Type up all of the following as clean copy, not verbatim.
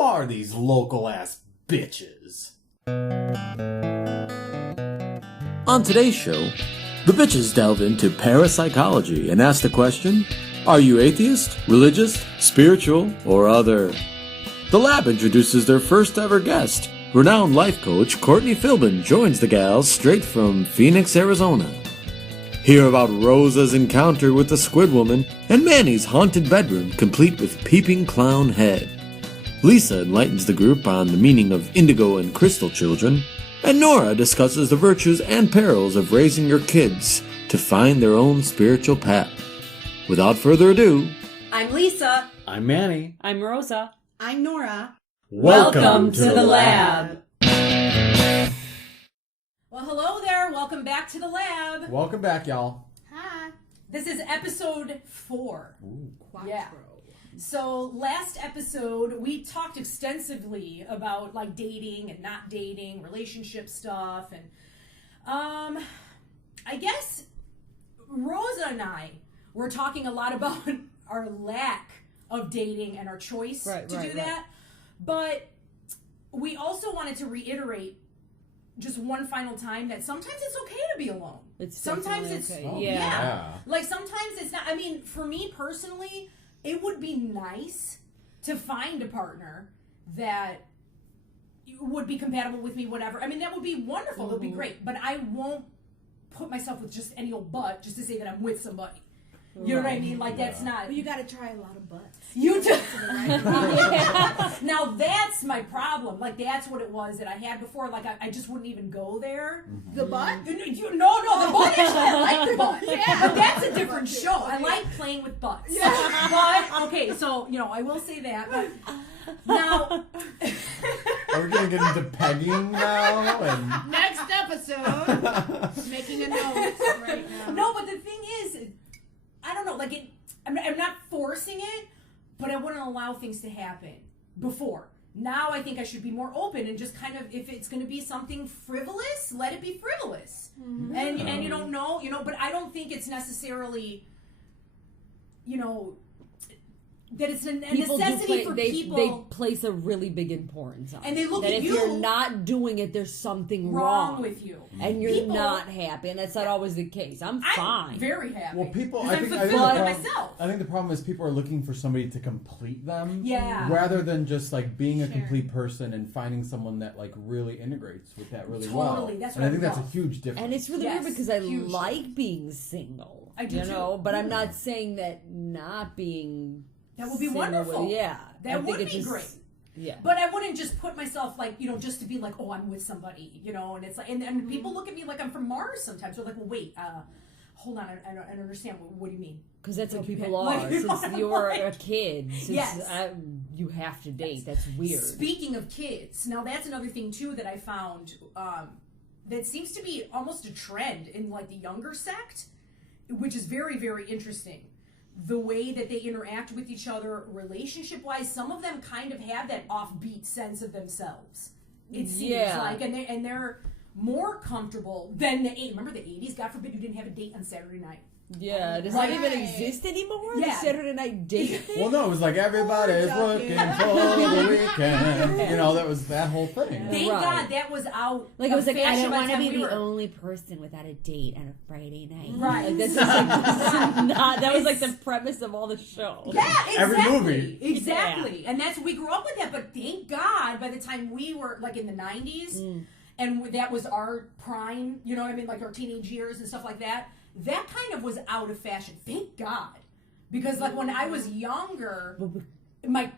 are these local-ass bitches? On today's show, the bitches delve into parapsychology and ask the question, are you atheist, religious, spiritual, or other? The Lab introduces their first ever guest. Renowned life coach Courtney Philbin joins the gals straight from Phoenix, Arizona. Hear about Rosa's encounter with the Squid Woman and Manny's haunted bedroom complete with peeping clown head. Lisa enlightens the group on the meaning of indigo and crystal children, and Nora discusses the virtues and perils of raising your kids to find their own spiritual path. Without further ado, I'm Lisa. I'm Manny. I'm Rosa. I'm Nora. Welcome to the Lab. Well, hello there. Welcome back to the Lab. Welcome back, y'all. Hi. This is episode 4. Ooh. Yeah. So last episode, we talked extensively about like dating and not dating, relationship stuff. And I guess Rosa and I were talking a lot about our lack of dating and our choice to do that. But we also wanted to reiterate just one final time that sometimes it's okay to be alone. Sometimes it's okay. yeah. Like sometimes it's not. I mean, for me personally, it would be nice to find a partner that would be compatible with me, whatever. I mean, that would be wonderful. It would be great. But I won't put myself with just any old butt just to say that I'm with somebody. You know what I mean? Like, that's not... Well, you got to try a lot of butts. You do. Yeah. Now, that's my problem. Like, that's what it was that I had before. Like, I just wouldn't even go there. Mm-hmm. The butt? No, the butt. Actually, I like the butt. Yeah. But that's a different show. I like playing with butts. Yeah. But, okay, so, I will say that. But now... Are we going to get into pegging now? And... Next episode. Making a note right now. No, but the thing is... I don't know, like I'm not forcing it, but I wouldn't allow things to happen before. Now I think I should be more open and just kind of, if it's going to be something frivolous, let it be frivolous. Mm-hmm. And you don't know, but I don't think it's necessarily, that it's a necessity for people. They place a really big importance on it. And they look that at if you. If you're not doing it, there's something wrong with you. And you're not happy. And that's not always the case. I'm fine. I'm very happy. Well, people, I think the problem is people are looking for somebody to complete them. Yeah. Rather than just like being a complete person and finding someone that like really integrates with that really well. Totally. That's and I think that's a huge difference. And it's really weird because I like being single. I do too. But I'm not saying that not being... That would be wonderful. That would be great. Yeah. But I wouldn't just put myself like, just to be like, oh, I'm with somebody, and it's like, and people look at me like I'm from Mars sometimes. They're like, well, wait, hold on, I don't understand. What do you mean? Because that's what people are. Since you're a kid, yes. You have to date. That's weird. Speaking of kids, now that's another thing too that I found that seems to be almost a trend in like the younger sect, which is very, very interesting. The way that they interact with each other relationship-wise, some of them kind of have that offbeat sense of themselves. It seems like, and they're more comfortable than the 80s. Remember the 80s? God forbid you didn't have a date on Saturday night. Yeah, does that even exist anymore? Yeah. The Saturday night date? Well, no, it was like everybody's looking for the weekend. That was that whole thing. Thank God that was out. Like it was like, I don't want to be the only person without a date on a Friday night. Right. Like, this is that was like the premise of all the show. Yeah, exactly. Every movie. Exactly. Yeah. And that's, we grew up with that, but thank God by the time we were like in the 90s, and that was our prime, like our teenage years and stuff like that, that kind of was out of fashion. Thank God. Because like when I was younger, my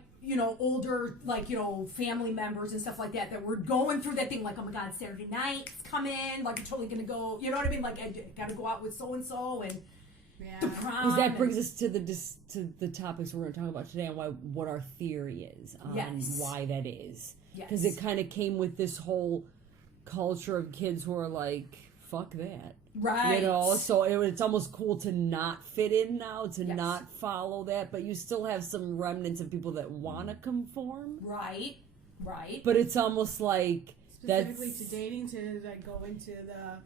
older family members and stuff like that were going through that thing like, oh my God, Saturday night's coming, like I'm totally gonna go, you know what I mean? Like I gotta go out with so and so and the prom. Because that brings us to the topics we're gonna talk about today and what our theory is on why that is. Because it kind of came with this whole culture of kids who are like, fuck that. Right. So it's almost cool to not fit in now, to not follow that, but you still have some remnants of people that want to conform. Right. But it's almost like specifically to dating, to like go into the,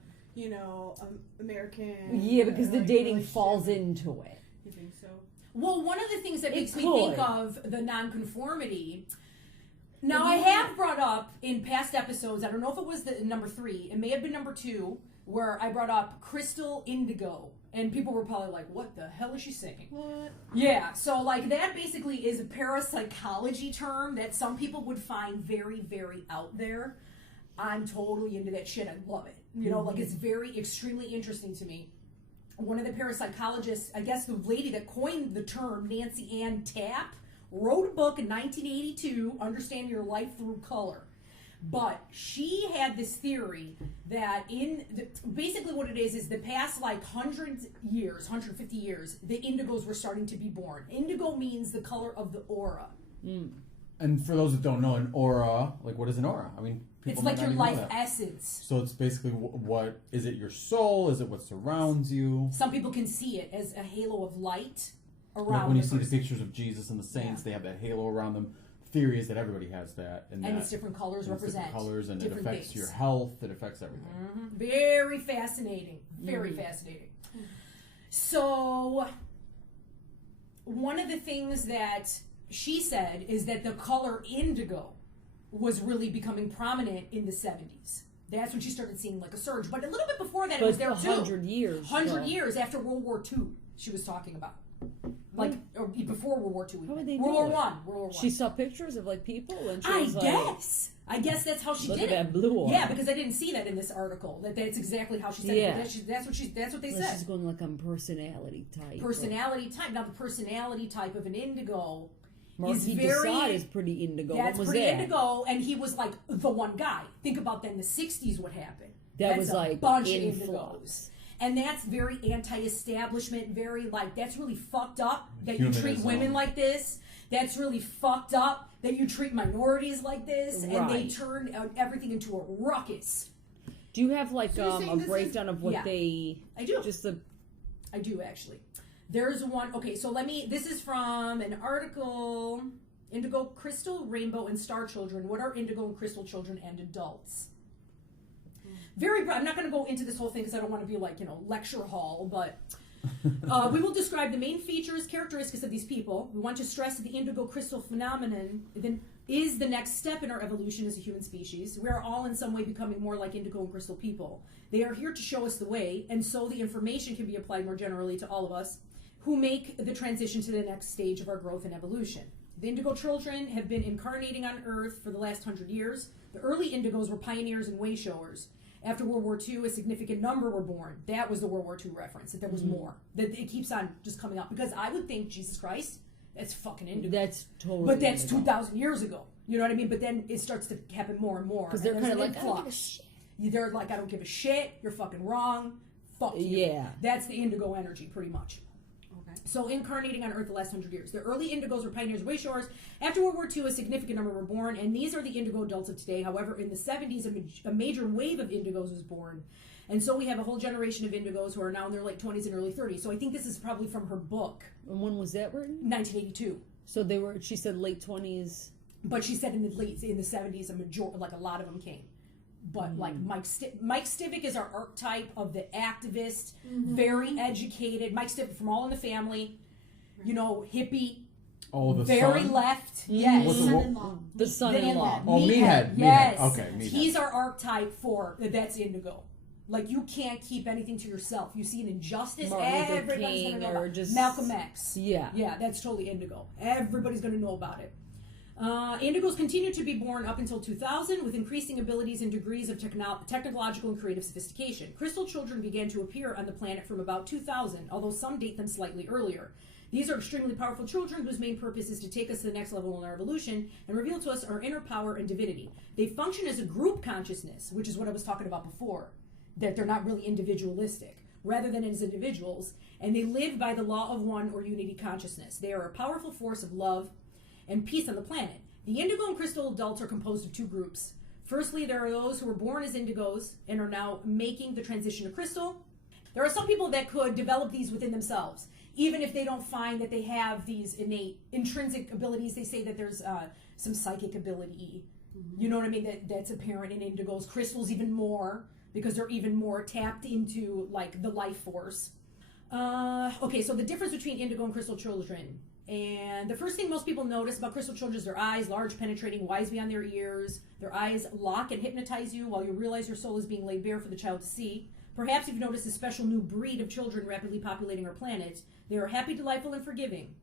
American. Yeah, because the dating falls into it. You think so? Well, one of the things that makes me think of the nonconformity Now, I have brought up in past episodes, I don't know if it was the number 3, it may have been number 2, where I brought up crystal indigo. And people were probably like, what the hell is she saying? What? Yeah, so like that basically is a parapsychology term that some people would find very, very out there. I'm totally into that shit. I love it. You know, like it's very, extremely interesting to me. One of the parapsychologists, I guess the lady that coined the term, Nancy Ann Tapp, wrote a book in 1982, Understand Your Life Through Color. But she had this theory that basically what it is the past like 150 years, the indigos were starting to be born. Indigo means the color of the aura. And for those that don't know, an aura, like what is an aura? I mean, people it's like your life that. essence. So it's basically what is it? Your soul? Is it what surrounds you? Some people can see it as a halo of light around. Like when you see the pictures of Jesus and the saints, they have that halo around them. Theory is that everybody has that, and it's different colors represent different colors, and different it affects things. your health. It affects everything. Very fascinating. Very fascinating. So, one of the things that she said is that the color indigo was really becoming prominent in the 70s. That's when she started seeing like a surge. But a little bit before that, it was there too. 100 years. 100 years after World War II, she was talking about. Like, or before World War II. How would they World know War it? One. World War One. She saw pictures of like people, and she I was guess. I guess that's how she look did at it. that blue one. Yeah, because I didn't see that in this article. That's exactly how she said Yeah. it. That's what they like, said. she's going like a personality type. Personality type. Now the personality type of an indigo Marquis is de very. Sade is pretty indigo. That's what was pretty that? indigo, and he was like the one guy. Think about then the '60s. What happened? That That's was a like bunch of influx. indigos. And that's very anti-establishment, very like, that's really fucked up that you treat Humanism. women like this. That's really fucked up that you treat minorities like this. And they Right. turn everything into a ruckus. Do you have like So you're saying a this breakdown of what yeah. they? I do. Just the. I do, actually. There's one, okay, so this is from an article, Indigo, Crystal, Rainbow, and Star Children. What are indigo and crystal children and adults? Very broad. I'm not going to go into this whole thing because I don't want to be like, lecture hall, but we will describe the main features, characteristics of these people. We want to stress that the indigo crystal phenomenon is the next step in our evolution as a human species. We are all in some way becoming more like indigo and crystal people. They are here to show us the way, and so the information can be applied more generally to all of us who make the transition to the next stage of our growth and evolution. The indigo children have been incarnating on Earth for the last 100 years. The early indigos were pioneers and way showers. After World War II, a significant number were born. That was the World War II reference, that there was more. That it keeps on just coming up. Because I would think, Jesus Christ, that's fucking indigo. That's totally. But that's indigo. 2,000 years ago. You know what I mean? But then it starts to happen more and more. Because they're kind of like, I don't give a influx. shit. They're like, I don't give a shit. You're fucking wrong. Fuck you. Yeah. That's the indigo energy, pretty much. Okay. So incarnating on Earth the last 100 years. The early indigos were pioneers and way showers. After World War II, a significant number were born, and these are the indigo adults of today. However, in the 70s, a major wave of indigos was born. And so we have a whole generation of indigos who are now in their late 20s and early 30s. So I think this is probably from her book, And when was that written? 1982. So they were. She said late 20s. But she said in the 70s, a lot of them came. But like Mike Stivic is our archetype of the activist, very educated. Mike Stivic from All in the Family, hippie, Oh, the very son? left. Yes. What's the Son-in-law. The son-in-law. Oh, meathead. Yes. Okay, meathead. He's our archetype for that's indigo. Like, you can't keep anything to yourself. You see an injustice, Martin Luther everybody's going to King know or about it. just- Malcolm X. Yeah. Yeah, that's totally indigo. Everybody's going to know about it. Indigos continue to be born up until 2000 with increasing abilities and degrees of technological and creative sophistication. Crystal children began to appear on the planet from about 2000, although some date them slightly earlier. These are extremely powerful children whose main purpose is to take us to the next level in our evolution and reveal to us our inner power and divinity. They function as a group consciousness, which is what I was talking about before, that they're not really individualistic, rather than as individuals, and they live by the law of one or unity consciousness. They are a powerful force of love and peace on the planet. The indigo and crystal adults are composed of two groups. Firstly, there are those who were born as indigos and are now making the transition to crystal. There are some people that could develop these within themselves, even if they don't find that they have these innate intrinsic abilities. They say that there's some psychic ability, you know what I mean, that's apparent in indigos. Crystals even more, because they're even more tapped into like the life force. Okay, so the difference between indigo and crystal children And the first thing most people notice about crystal children is their eyes, large, penetrating, wise beyond their ears. Their eyes lock and hypnotize you while you realize your soul is being laid bare for the child to see. Perhaps you've noticed a special new breed of children rapidly populating our planet. They are happy, delightful, and forgiving.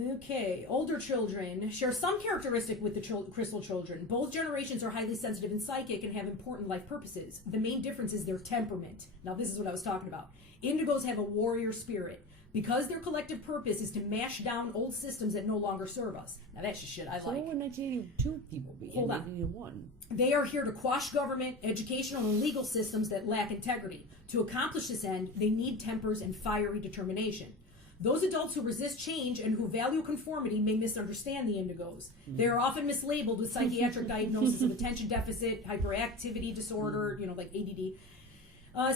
Okay, older children share some characteristic with the crystal children. Both generations are highly sensitive and psychic and have important life purposes. The main difference is their temperament. Now, this is what I was talking about. Indigos have a warrior spirit. Because their collective purpose is to mash down old systems that no longer serve us. Now that's just shit I like. So what would 1982 people be? Hold on. 1981. They are here to quash government, educational, and legal systems that lack integrity. To accomplish this end, they need tempers and fiery determination. Those adults who resist change and who value conformity may misunderstand the indigos. They are often mislabeled with psychiatric diagnosis of attention deficit, hyperactivity disorder, like ADD.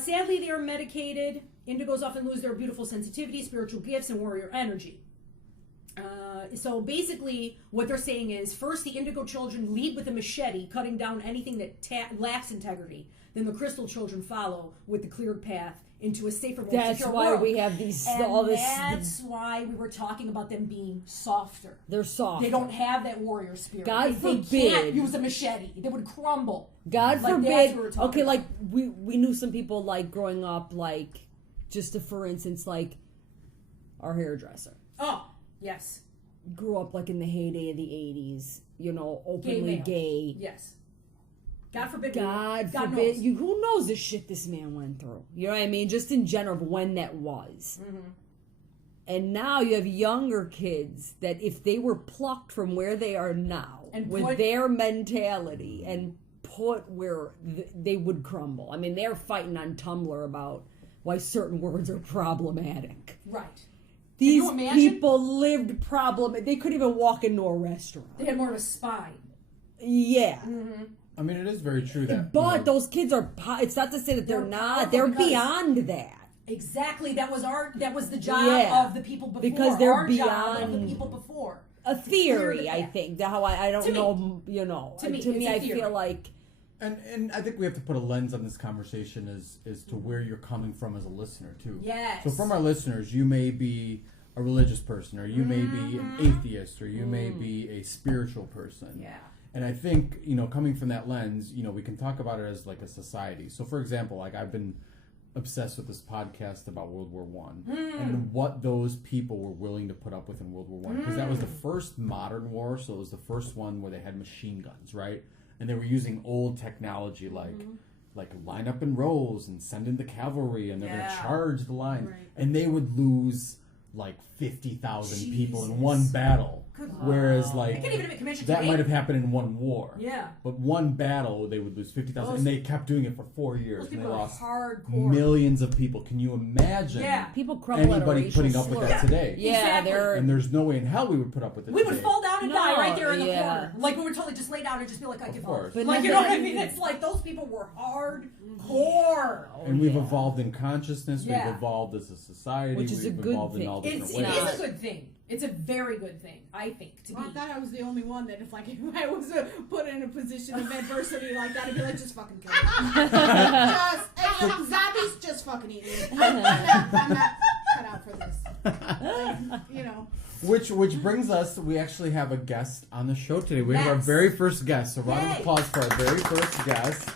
Sadly, they are medicated. Indigos often lose their beautiful sensitivity, spiritual gifts, and warrior energy. So basically, what they're saying is, first, the indigo children lead with a machete, cutting down anything that lacks integrity. Then the crystal children follow with the cleared path into a safer, more That's secure why world. we have these. And all this. that's why we were talking about them being softer. They're soft. They don't have that warrior spirit. God they forbid. can't use a machete. They would crumble. God Like, forbid. that's what we're talking Okay, about. like we knew some people like growing up, like just to, for instance, like our hairdresser Oh, yes. grew up like in the heyday of the 80s. Openly male. gay. Yes. God forbid. God God forbid. knows. Who knows the shit this man went through? You know what I mean? Just in general, of when that was. Mm-hmm. And now you have younger kids that if they were plucked from where they are now, And with put- their mentality, and put where they would crumble. I mean, they're fighting on Tumblr about why certain words are problematic. Right. These you imagine? people lived They couldn't even walk into a restaurant. They had more of a spine. Yeah. Mm-hmm. I mean, it is very true that. But those kids are. It's not to say that they're They're not. powerful They're because- beyond that. Exactly. That was the job Yeah. of the people before. Because they're Our job of the beyond- people before. A Clear theory, the I path. think. How I don't To me. know. To me, To me, it's a I theory. feel like. And I think we have to put a lens on this conversation as to where you're coming from as a listener too. Yes. So from our listeners, you may be a religious person, or you may be an atheist, or you may be a spiritual person. Yeah. And I think, coming from that lens, we can talk about it as like a society. So for example, like I've been obsessed with this podcast about World War One and what those people were willing to put up with in World War One, because that was the first modern war. So it was the first one where they had machine guns, right? And they were using old technology like line up in rows and send in the cavalry, and they're going to charge the lines. Right. And they would lose like 50,000 people in Jesus. one battle. Good Whereas They like can't even make convention that today. might have happened in one war. Yeah. But one battle, they would lose 50,000, and they kept doing it for 4 years, Those and they people are lost hardcore. millions of people. Can you imagine Yeah. People crumble at a anybody racial putting up with slur. that today? Yeah, Exactly. they're. And there's no way in hell we would put up with it We today. would fall down and die right there in the yeah. corner. Like we would totally just lay down and just be like, I give up. course. But Like, then you know what I they- mean? It's like those people were hardcore. And we've evolved in consciousness. Yeah. We've evolved as a society. Which is we've a good evolved thing. in all different It ways. is a good thing. It's a very good thing, I think, to Well, I be. thought I was the only one that if I was put in a position of adversity like that, I'd be like, just fucking kill me. Zombies, just fucking eat me. I'm not cut out for this. Which brings us, we actually have a guest on the show today. We have our Yes. very first guest. So round of Yay. applause for our very first guest.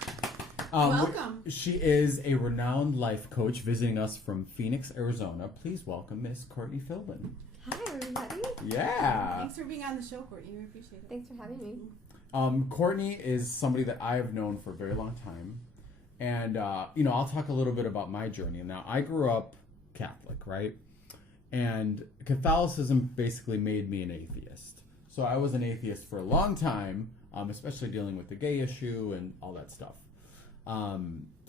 Welcome. She is a renowned life coach visiting us from Phoenix, Arizona. Please welcome Miss Courtney Philbin. Hi, everybody. Yeah. Thanks for being on the show, Courtney. We appreciate it. Thanks for having me. Courtney is somebody that I have known for a very long time. And, I'll talk a little bit about my journey. Now, I grew up Catholic, right? And Catholicism basically made me an atheist. So I was an atheist for a long time, especially dealing with the gay issue and all that stuff.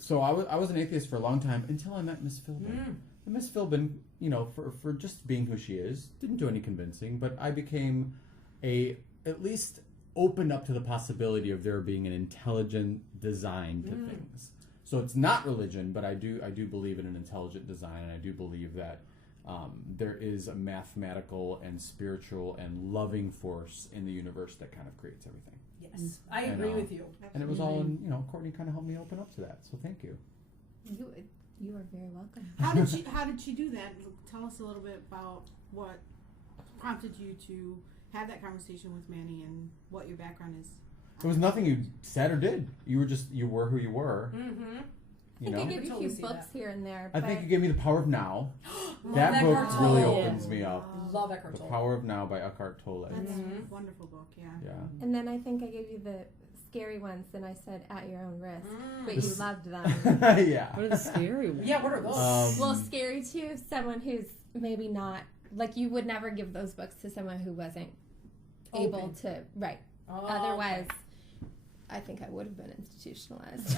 So I was an atheist for a long time until I met Miss Philbin. And Miss Philbin, for just being who she is, didn't do any convincing, but I became at least opened up to the possibility of there being an intelligent design to things. So it's not religion, but I do believe in an intelligent design, and I do believe that there is a mathematical and spiritual and loving force in the universe that kind of creates everything. Yes, I agree with you. And it was all in, Courtney kind of helped me open up to that. So thank you. You are very welcome. How did she do that? Tell us a little bit about prompted you to have that conversation with Manny and what your background is? It was nothing you said or did. You were who you were. Mm-hmm. I think I gave you a few books here and there. I think you gave me The Power of Now. that book Eckhart really Tolle. opens me up. Love Eckhart The Tolle. Power of Now by Eckhart Tolle. That's a wonderful book, yeah. Yeah. And then I think I gave you the scary ones, and I said at your own risk, but This- you loved them. Yeah. What are the scary ones? Yeah, what are those? Well, scary too. Someone who's maybe not like you would never give those books to someone who wasn't able Open. to. Right. Oh, Otherwise, I think I would have been institutionalized.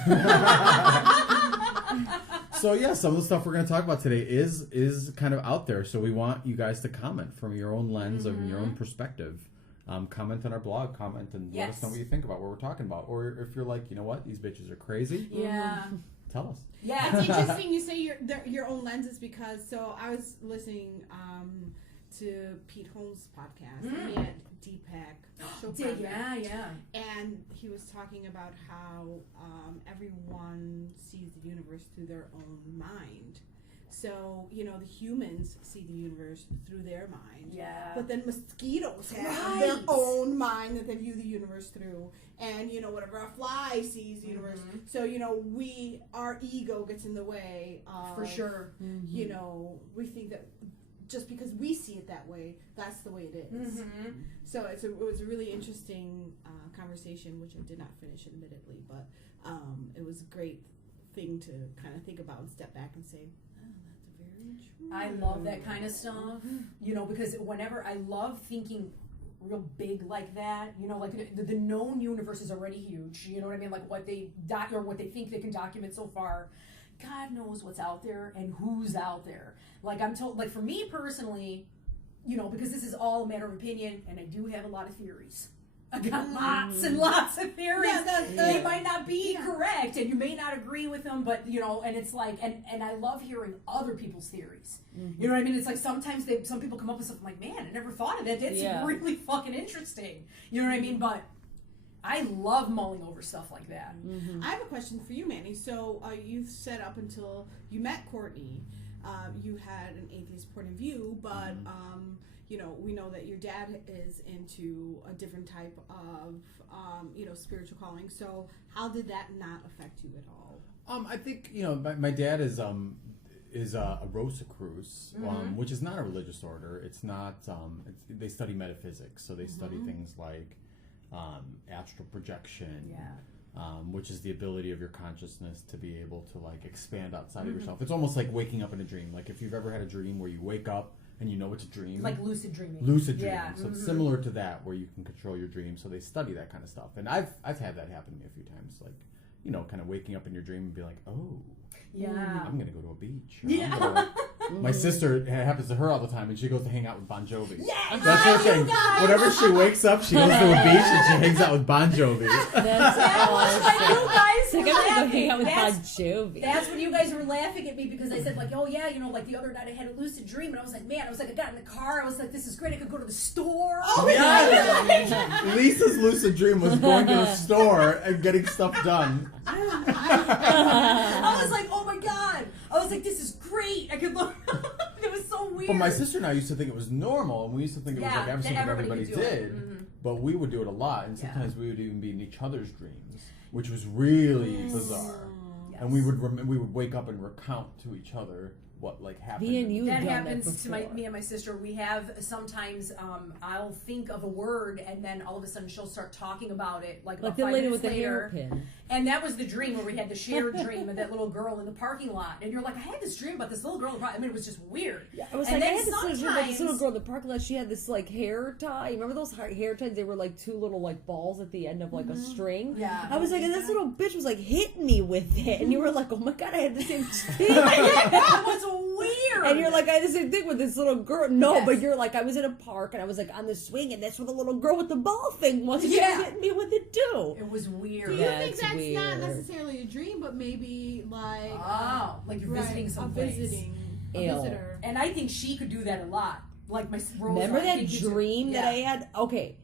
So yeah, some of the stuff we're going to talk about today is kind of out there. So we want you guys to comment from your own lens of your own perspective. Comment on our blog, comment and let us know what you think about what we're talking about. Or if you're like, you know what, these bitches are crazy, Yeah. tell us. Yeah. It's interesting you say your own lenses because I was listening to Pete Holmes' podcast and he had Deepak Chopra. Yeah. And he was talking about how everyone sees the universe through their own mind. So, the humans see the universe through their mind. Yeah. But then mosquitoes have their own mind that they view the universe through. And, whatever a fly sees the universe. So, our ego gets in the way of, For sure. we think that just because we see it that way, that's the way it is. Mm-hmm. So it was a really interesting conversation, which I did not finish, admittedly, but it was a great thing to kind of think about and step back and say, oh, that's very true. I love that kind of stuff, because whenever I love thinking real big like that, like the known universe is already huge, you know what I mean? Like what they what they think they can document so far. God knows what's out there and who's out there. Like I'm told, like for me personally, because this is all a matter of opinion, and I do have a lot of theories. I got lots and lots of theories. They might not be correct, and you may not agree with them, but and it's like, and I love hearing other people's theories. You know what I mean? It's like sometimes some people come up with something like, man, I never thought of that. That's really fucking interesting. You know what I mean? But I love mulling over stuff like that. I have a question for you, Manny. So you've said up until you met Courtney, you had an atheist point of view, but we know that your dad is into a different type of spiritual calling. So how did that not affect you at all? I think my dad is a Rosa Cruz, which is not a religious order. It's not. They study metaphysics, so they study things like astral projection, which is the ability of your consciousness to be able to like expand outside of yourself. It's almost like waking up in a dream. Like if you've ever had a dream where you wake up and you know it's a dream. Like lucid dreaming. Lucid dreaming. Yeah. So it's similar to that where you can control your dreams. So they study that kind of stuff. And I've had that happen to me a few times. Like, kind of waking up in your dream and be like, oh, I'm going to go to a beach. My sister, it happens to her all the time, and she goes to hang out with Bon Jovi. Yes! That's her thing. Whenever she wakes up, she goes to a beach and she hangs out with Bon Jovi. That's awesome. You guys It's like were I'm gonna go laughing. hang out with Bon That's- Jovi. That's when you guys were laughing at me because I said like, oh yeah, like the other night I had a lucid dream and I was like, man, I got in the car, I was like, this is great, I could go to the store. Oh, Yes! Lisa's lucid dream was going to the store and getting stuff done. I was like, oh my god. I was like, this is great. I could look. It was so weird. But my sister and I used to think it was normal, and we used to think it was like that something everybody could do it. did. Mhm. But we would do it a lot, and sometimes we would even be in each other's dreams, which was really bizarre. Yes. And we would wake up and recount to each other what like happened. Me and you That have done happens that to before. me and my sister. We have sometimes I'll think of a word and then all of a sudden she'll start talking about it like Like about the 5 lady minutes with the later. hairpin. And that was the dream where we had the shared dream of that little girl in the parking lot. And you're like, I had this dream about this little girl. I mean, it was just weird. Yeah, I was And like, I then had this little dream about this little sometimes- girl in the parking lot. She had this like hair tie. Remember those hair ties? They were like two little like balls at the end of like a string. Yeah. I was like, and this little bitch was like hitting me with it, and you were like, oh my god, I had the same thing. That was weird. And you're like, I had the same thing with this little girl. No, Yes. but you're like, I was in a park and I was like on the swing, and that's where the little girl with the ball thing was. And she Yeah. was hitting me with it too. It was weird. Do you Yeah, think it's that's not weird. necessarily a dream, but maybe like Oh, like you're visiting a someplace. visiting a Ew. visitor? And I think she could do that a lot. Like my Rosa. Remember I that think you dream that I had? Okay.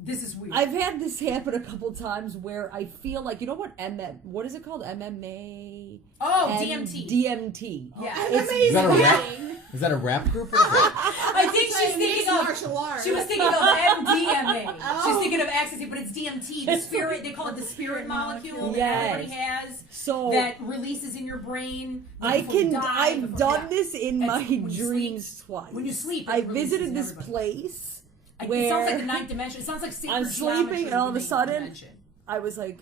This is weird. I've had this happen a couple times where I feel like, you know what what is it called? MMA? DMT. DMT. Yeah. It's Is that a rap? Is that a rap group? Or I think she's thinking of martial arts. She was thinking of MDMA. She's thinking of ecstasy, but it's DMT. The spirit. They call it the spirit molecule that everybody has. So that releases in your brain. I've done this in my dreams twice. When you sleep, I visited this place. It sounds like the ninth dimension. It sounds like sacred I'm sleeping, and all of a sudden, dimension. I was like,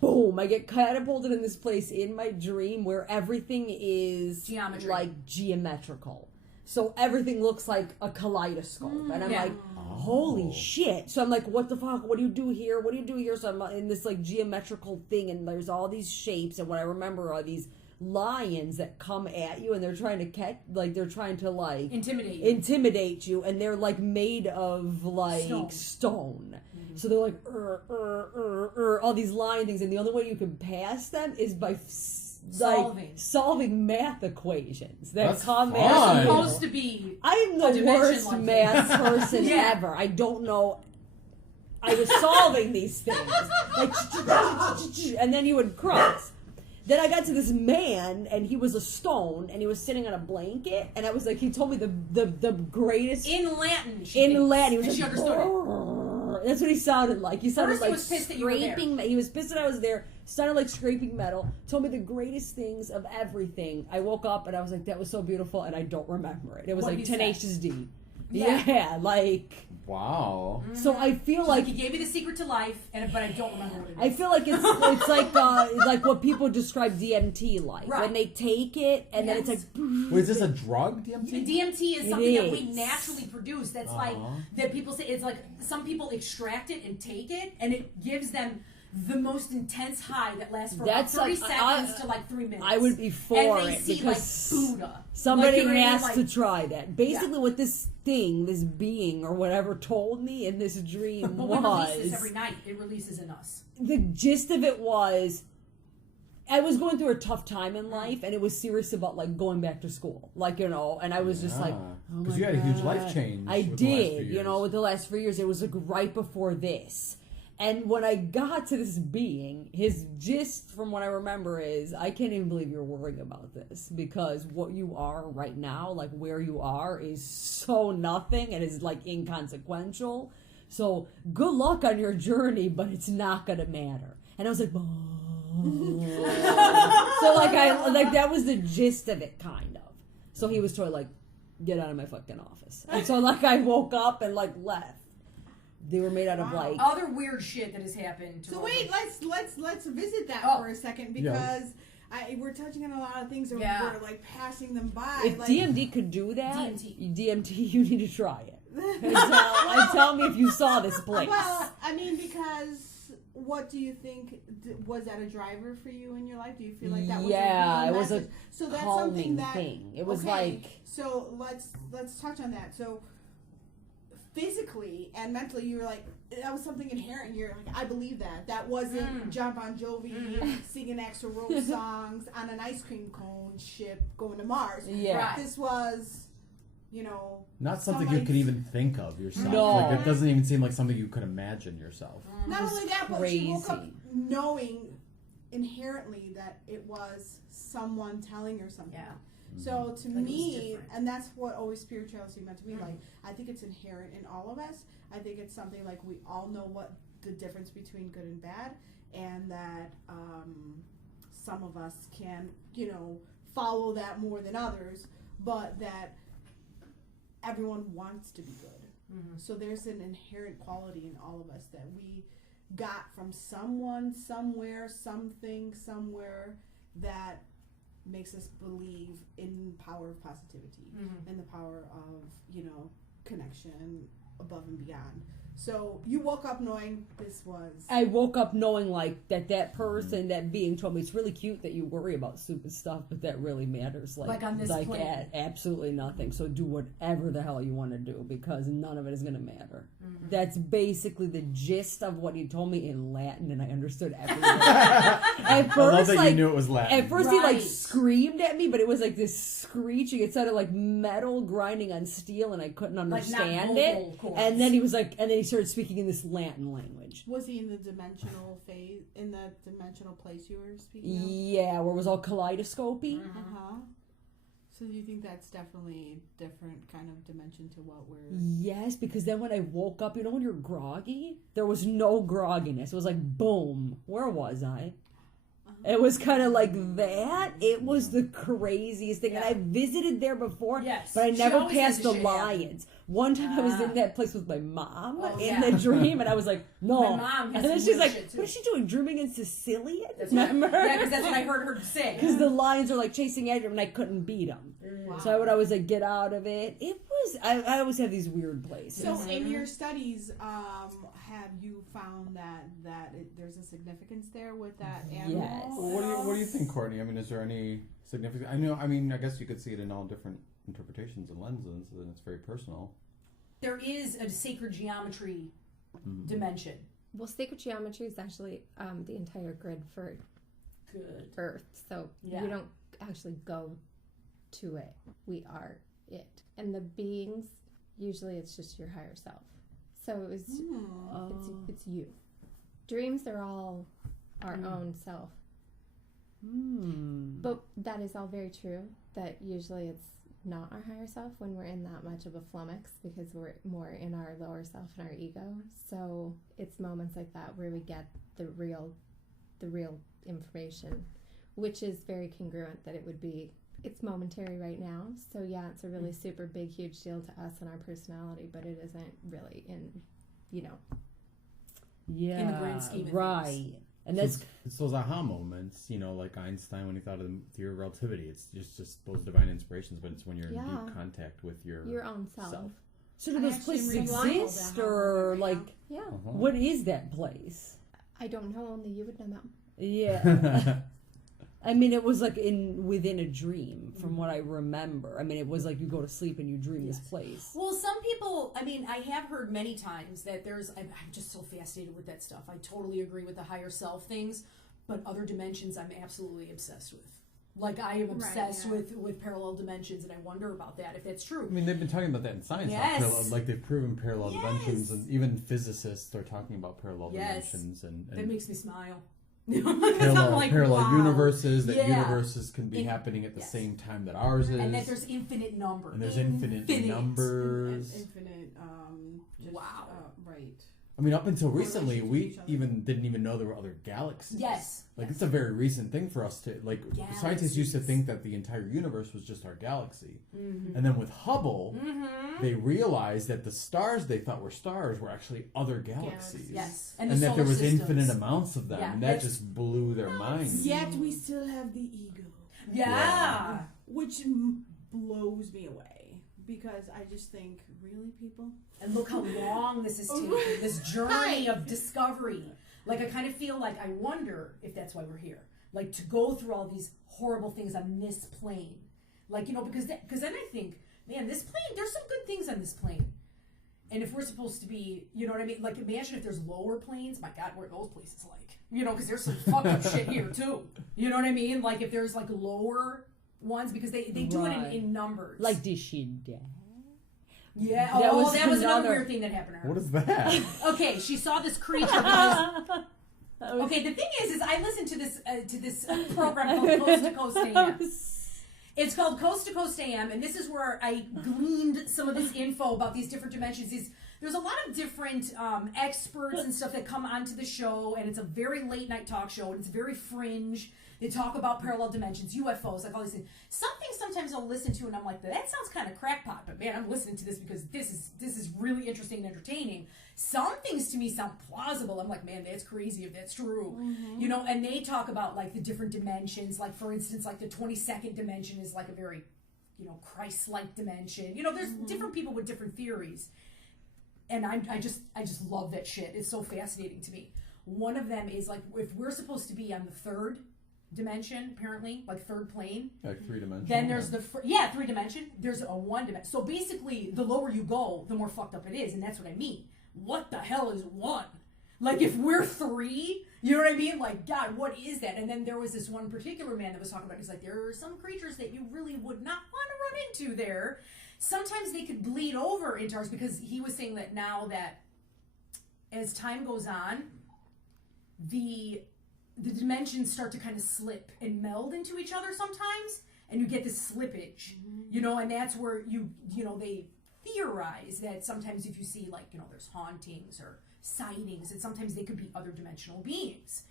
boom! I get catapulted in this place in my dream where everything is geometry, like geometrical. So everything looks like a kaleidoscope, and I'm like, holy shit! So I'm like, what the fuck? What do you do here? What do you do here? So I'm in this like geometrical thing, and there's all these shapes, and what I remember are these lions that come at you, and they're trying to catch, like they're trying to like intimidate you, and they're like made of like stone. Mm-hmm. So they're like all these lion things, and the only way you can pass them is by solving math equations that come at you. Supposed to be. I'm the worst like math person ever. I don't know. I was solving these things like, and then you would cross. Then I got to this man, and he was a stone, and he was sitting on a blanket, and I was like, he told me the greatest in Latin. In Latin, he was and like, she understood it. That's what he sounded like. He sounded like he was pissed that you were there. He was pissed that I was there. Sounded like scraping metal. Told me the greatest things of everything. I woke up and I was like, that was so beautiful, and I don't remember it. It was like Tenacious D. Yeah, like. Wow. So I feel like he gave me the secret to life, but I don't remember what it is. I feel like it's like what people describe DMT like. Right. When they take it and then it's like. Wait, is this a drug, DMT? DMT is something that we naturally produce. That's like that people say it's like some people extract it and take it, and it gives them the most intense high that lasts for about 30 seconds to like 3 minutes. I would be for and they it see because like Buddha. Somebody has to try that. Basically, what this thing, this being or whatever, told me in this dream but was. We release this every night. It releases in us. The gist of it was, I was going through a tough time in life, and it was serious about like going back to school, like and I was just like, because you had a huge life change. I did, with the last few years. It was like right before this. And when I got to this being, his gist, from what I remember, is, I can't even believe you're worrying about this, because what you are right now, like where you are, is so nothing and is like inconsequential. So good luck on your journey, but it's not gonna matter. And I was like, so like that was the gist of it, kind of. So he was totally like, get out of my fucking office. And so like I woke up and like left. They were made out of like other weird shit that has happened. So wait, let's visit that for a second, because we're touching on a lot of things and we're like passing them by. If like, DMT could do that, DMT, you need to try it. And tell me if you saw this place. Well, I mean, because what do you think? Was that a driver for you in your life? Do you feel like that was it was a so that's calming something that thing. It was like so. Let's touch on that. So. Physically and mentally, you were like, that was something inherent. You're like, I believe that. That wasn't John Bon Jovi singing Axl Rose songs on an ice cream cone ship going to Mars. Yeah. Right. This was, not something you could even think of yourself. No. Like, it doesn't even seem like something you could imagine yourself. Not only that, but she woke up knowing inherently that it was someone telling her something. Yeah. So to me, and that's what always spirituality meant to me. Like, I think it's inherent in all of us. I think it's something like we all know what the difference between good and bad, and that some of us can, follow that more than others, but that everyone wants to be good. Mm-hmm. So there's an inherent quality in all of us that we got from someone, somewhere, something, somewhere that makes us believe in power of positivity and the power of, connection above and beyond. So you woke up knowing this was... I woke up knowing like that person, that being told me, it's really cute that you worry about stupid stuff, but that really matters. Like on this plane. Absolutely nothing. So do whatever the hell you want to do, because none of it is going to matter. Mm-hmm. That's basically the gist of what he told me in Latin, and I understood everything. At first, I love that you knew it was Latin. At first he like screamed at me, but it was like this screeching. It sounded like metal grinding on steel, and I couldn't understand it. And then he was like, and then he started speaking in this Latin language. Was he in the dimensional phase, in the dimensional place you were speaking of? Yeah, where it was all kaleidoscopy. Uh-huh. So do you think that's definitely a different kind of dimension to what we're... Yes, because then when I woke up, you know when you're groggy? There was no grogginess. It was like, boom, where was I? It was kind of like that. It was the craziest thing. And I visited there before, but I never passed the Lions. One time I was in that place with my mom in the dream, and I was like, no. My mom has and then she's like, too. what is she doing? Dreaming in Sicilian? Remember? Yeah, because that's what I heard her say. Because the lions are like chasing after him, and I couldn't beat them. Wow. So I would always like get out of it. It was, I always have these weird places. So in your studies, have you found that there's a significance there with that animal? Yes. Well, what do you think, Courtney? I mean, is there any significance? I guess you could see it in all different interpretations and lenses, and it's very personal. There is a sacred geometry dimension. Well, sacred geometry is actually the entire grid for Earth. So you don't actually go to it. We are it. And the beings, usually it's just your higher self. So it's you. Dreams are all our own self. But that is all very true, that usually it's not our higher self when we're in that much of a flummox, because we're more in our lower self and our ego. So it's moments like that where we get the real information, which is very congruent that it's momentary right now. So yeah, it's a really super big, huge deal to us and our personality, but it isn't really in the grand scheme of things. And that's it's those aha moments, like Einstein when he thought of the theory of relativity. It's just those divine inspirations, but it's when you're in deep contact with your own self. So do those places exist, or what is that place? I don't know. Only you would know that. Yeah. I mean, it was like within a dream, from what I remember. I mean, it was like you go to sleep and you dream this place. Well, some people, I have heard many times that I'm just so fascinated with that stuff. I totally agree with the higher self things, but other dimensions I'm absolutely obsessed with. Like, I am obsessed with parallel dimensions, and I wonder about that, if that's true. I mean, they've been talking about that in science. Yes. Like, they've proven parallel dimensions, and even physicists are talking about parallel dimensions. And that makes me smile. Parallel universes, that universes can be happening at the same time that ours is. And that there's infinite numbers. And there's infinite numbers. Infinite, wow. Right. I mean, up until recently, we didn't even know there were other galaxies. Yes. It's a very recent thing for us to, scientists used to think that the entire universe was just our galaxy. Mm-hmm. And then with Hubble, they realized that the stars they thought were stars were actually other galaxies. Yes. And that there was infinite amounts of them. Yeah. And that just blew their minds. Yet we still have the ego. Yeah. Which blows me away. Because I just think, really, people? And look how long this is taking, this journey of discovery. Like, I kind of feel like I wonder if that's why we're here. Like, to go through all these horrible things on this plane. Like, because then I think, man, this plane, there's some good things on this plane. And if we're supposed to be, you know what I mean? Like, imagine if there's lower planes. My God, what are those places like? Because there's some fucked up shit here, too. You know what I mean? Like, if there's, like, lower ones, because they do it in numbers. Like, did she die? Yeah. That was another weird thing that happened to her. What is that? Okay, she saw this creature. Okay, the thing is I listened to this program called Coast to Coast AM. It's called Coast to Coast AM, and this is where I gleaned some of this info about these different dimensions. There's a lot of different experts and stuff that come onto the show, and it's a very late night talk show, and it's very fringe. They talk about parallel dimensions, UFOs, like all these things. Something sometimes I'll listen to, and I'm like, that sounds kind of crackpot, but man, I'm listening to this because this is really interesting and entertaining. Some things to me sound plausible. I'm like, man, that's crazy if that's true. Mm-hmm. And they talk about like the different dimensions. Like, for instance, like the 22nd dimension is like a very, Christ-like dimension. There's different people with different theories. And I just love that shit. It's so fascinating to me. One of them is like, if we're supposed to be on the third dimension, apparently, like third plane. Like 3 dimension. Then there's 3 dimension. There's a 1 dimension. So basically, the lower you go, the more fucked up it is, and that's what I mean. What the hell is 1? Like, if we're 3, you know what I mean? Like, God, what is that? And then there was this one particular man that was talking about, he's like, there are some creatures that you really would not want to run into there. Sometimes they could bleed over into ours, because he was saying that now that as time goes on, the dimensions start to kind of slip and meld into each other sometimes. and you get this slippage, you know, and that's where you know, they theorize that sometimes if you see, like, you know, there's hauntings or sightings, and sometimes they could be other dimensional beings.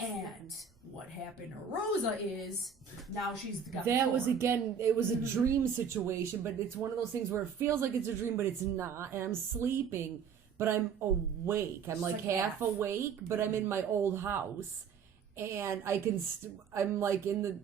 And what happened to Rosa is now she's got that was again, it was a dream situation, but it's one of those things where it feels like it's a dream, but it's not, and I'm sleeping, but I'm awake. I'm like half awake, but I'm in my old house, and I can I'm like in the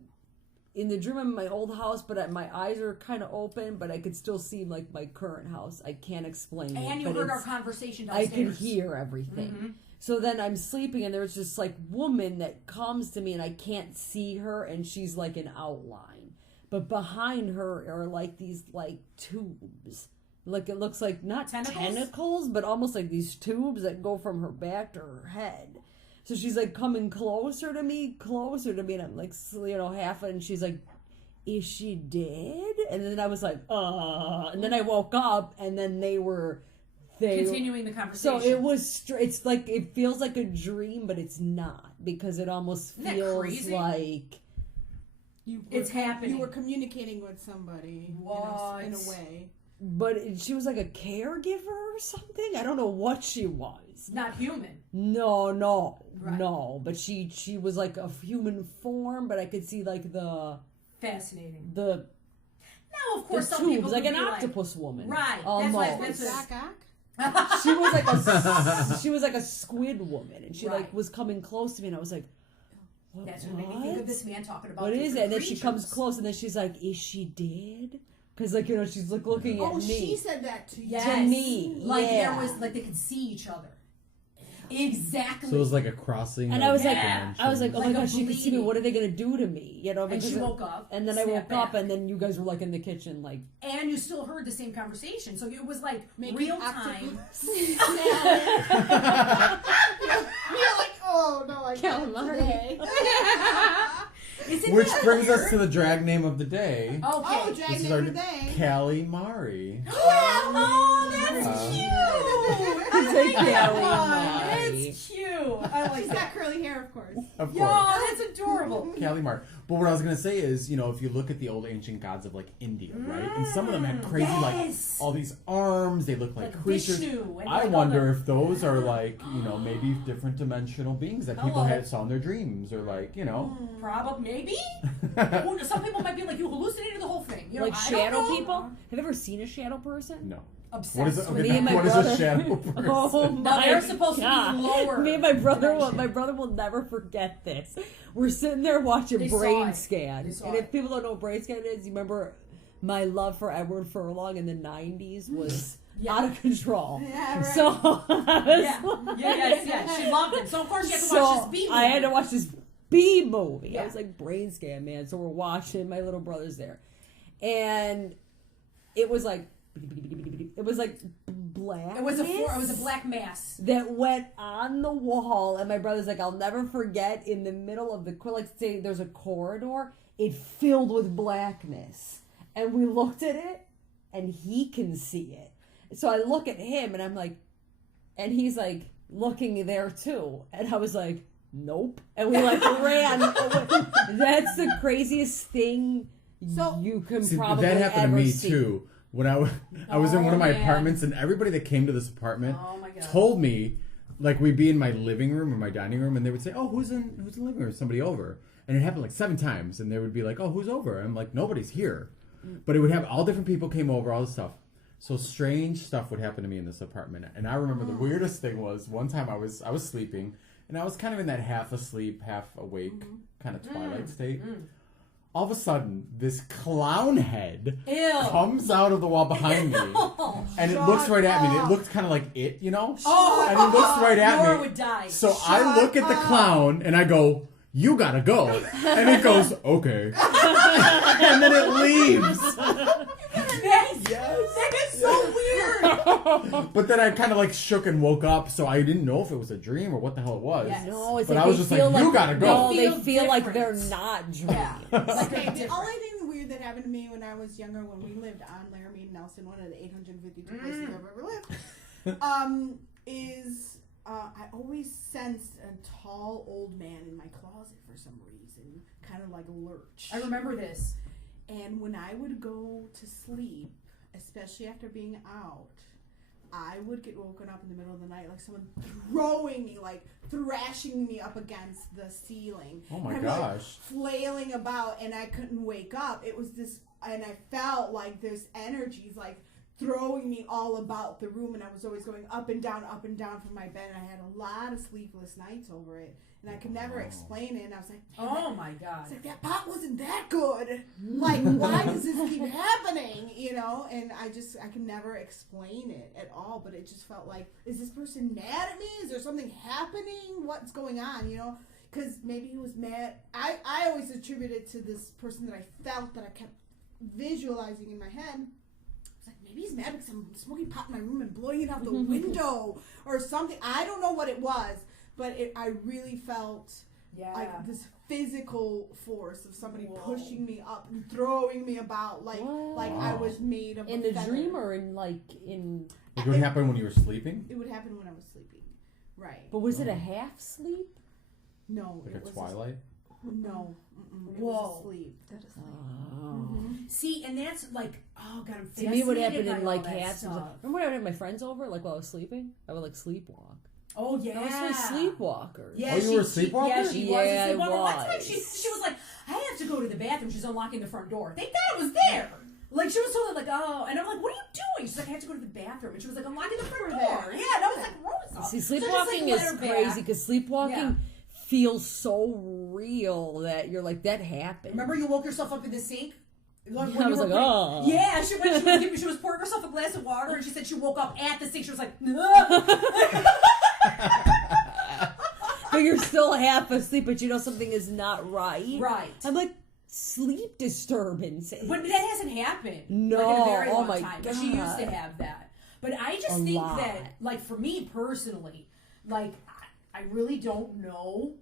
dream, I'm in my old house, but my eyes are kind of open, but I could still see like my current house. I can't explain it. And you heard our conversation downstairs. I could hear everything. So then I'm sleeping, and there's this like woman that comes to me, and I can't see her, and she's like an outline. But behind her are like these like tubes. Like it looks like not tentacles, but almost like these tubes that go from her back to her head. So she's like coming closer to me, and I'm like, you know, half, and she's like, is she dead? And then I was like, and then I woke up, and then they were continuing the conversation. So it was, it's like, it feels like a dream, but it's not, because it almost feels like it's happening. You were communicating with somebody in a way. But she was like a caregiver or something. I don't know what she was. Not human. No. But she was like a human form, but I could see like the fascinating. Now, of course, some tubes, people like an be octopus woman. Right. Almost. That's she was like a squid woman, and she like was coming close to me, and I was like, what? That's what made me think of this man talking about. What is it? And then she comes close, and then she's like, is she dead? Because, like, you know, she's like looking at me. Oh, she said that to you. Yes. To me. Like there was, like they could see each other. Exactly. So it was like a crossing. And I was like, oh my gosh, she could see me. What are they gonna do to me? You know, because and she woke up. And then I woke up, and then you guys were like in the kitchen, like. And you still heard the same conversation, so it was like real time. You're like, oh no, I can't today. Which brings us to the drag name of the day. Okay. Oh, drag name of the day. Calamari. Oh, that's cute. That's cute. I like She's got curly hair, of course. Of course. Yo, that's adorable. Calamari. But what I was going to say is, you know, if you look at the old ancient gods of, like, India, right? And some of them had crazy, like, all these arms. They look like creatures. Vishnu, and I wonder if those are, like, you know, maybe different dimensional beings that people saw in their dreams. Or, like, you know. Probably, maybe? Some people might be like, you hallucinated the whole thing. You know, like shadow people? Have you ever seen a shadow person? No. Obsessed with me and my what brother. Is a shadow person? Oh now they're supposed to be lower. Me and my brother will never forget this. We're sitting there watching Brain Scan. And if people don't know what Brain Scan is, you remember my love for Edward Furlong in the 90s was out of control. Yeah, right. So yes. She loved it. So of course you had to watch this B movie. I had to watch this B movie. Yeah. I was like, Brain Scan, man. So we're watching, my little brother's there. And it was like black. It was a black mass that went on the wall, and my brother's like, I'll never forget. In the middle of the, like, say there's a corridor, it filled with blackness, and we looked at it, and he can see it. So I look at him, and I'm like, and he's like looking there too, and I was like, nope, and we like ran away. That's the craziest thing you can probably that happened ever to me see. Too. When I was in one of my apartments, and everybody that came to this apartment told me, like, we'd be in my living room or my dining room, and they would say, "Oh, who's in the living room? Somebody over." And it happened like 7 times, and they would be like, "Oh, who's over?" And I'm like, "Nobody's here," but it would have all different people came over, all this stuff. So strange stuff would happen to me in this apartment, and I remember the weirdest thing was one time I was sleeping, and I was kind of in that half asleep, half awake kind of twilight state. All of a sudden, this clown head comes out of the wall behind me, and it looks right at me. And it looks kind of like it, you know? And it looks right at me. Would die. So I look at the clown, and I go, "You gotta go." And it goes, "Okay." And then it leaves. That is so weird. But then I kind of like shook and woke up, so I didn't know if it was a dream or what the hell it was. Yes. No, it's but like I was just like, "You gotta go." No, they feel like different. they're not dreaming. Okay, the only thing weird that happened to me when I was younger, when we lived on Laramie Nelson, one of the 852 places I've ever lived, is I always sensed a tall old man in my closet for some reason, kind of like lurch. I remember this. And when I would go to sleep, especially after being out, I would get woken up in the middle of the night, like someone throwing me, like thrashing me up against the ceiling. Oh my and gosh. Like, flailing about, and I couldn't wake up. It was this, and I felt like there's energies like throwing me all about the room, and I was always going up and down from my bed, and I had a lot of sleepless nights over it, and I could never explain it, and I was like, oh my God. It's like, that pot wasn't that good. Like, why does this keep happening? You know, and I can never explain it at all, but it just felt like, is this person mad at me? Is there something happening? What's going on, you know? Because maybe he was mad. I always attribute it to this person that I felt that I kept visualizing in my head. Like, maybe he's mad because I'm smoking pot in my room and blowing it out the window or something. I don't know what it was, but I really felt like this physical force of somebody pushing me up and throwing me about like I was made of in a a feather. dream or in like in. It would happen when you were sleeping? It would happen when I was sleeping, right? But was it a half sleep? No, Like it a was twilight? No, it was asleep. See, and that's like, oh God, I'm To me, what happened fascinated in by all like that half. stuff. Remember when I had my friends over, like while I was sleeping? I would like sleepwalk. Oh yeah, I was a sleepwalker. Yeah, Oh, you were a sleepwalker? Yeah, she was Yeah, a I sleepwalker. One time was. she was like, I have to go to the bathroom. She's unlocking the front door. They thought it was there. Like, she was totally like, oh. And I'm like, what are you doing? She's like, I have to go to the bathroom. And she was like, unlocking the front door. Yeah, and I was like, Rosa. See, So sleepwalking just, like, let is her crazy back. because sleepwalking Yeah. feels so real that you're like, that happened. Remember you woke yourself up in the sink? Like, I was like, oh. Yeah, she was pouring herself a glass of water, and she said she woke up at the sink. She was like, But you're still half asleep, but you know something is not right. Right. I'm like, sleep disturbance. But that hasn't happened. No, like, in a very oh long my time. But she used to God. have that. But I just A think lot. that, like, for me personally, like, I really don't know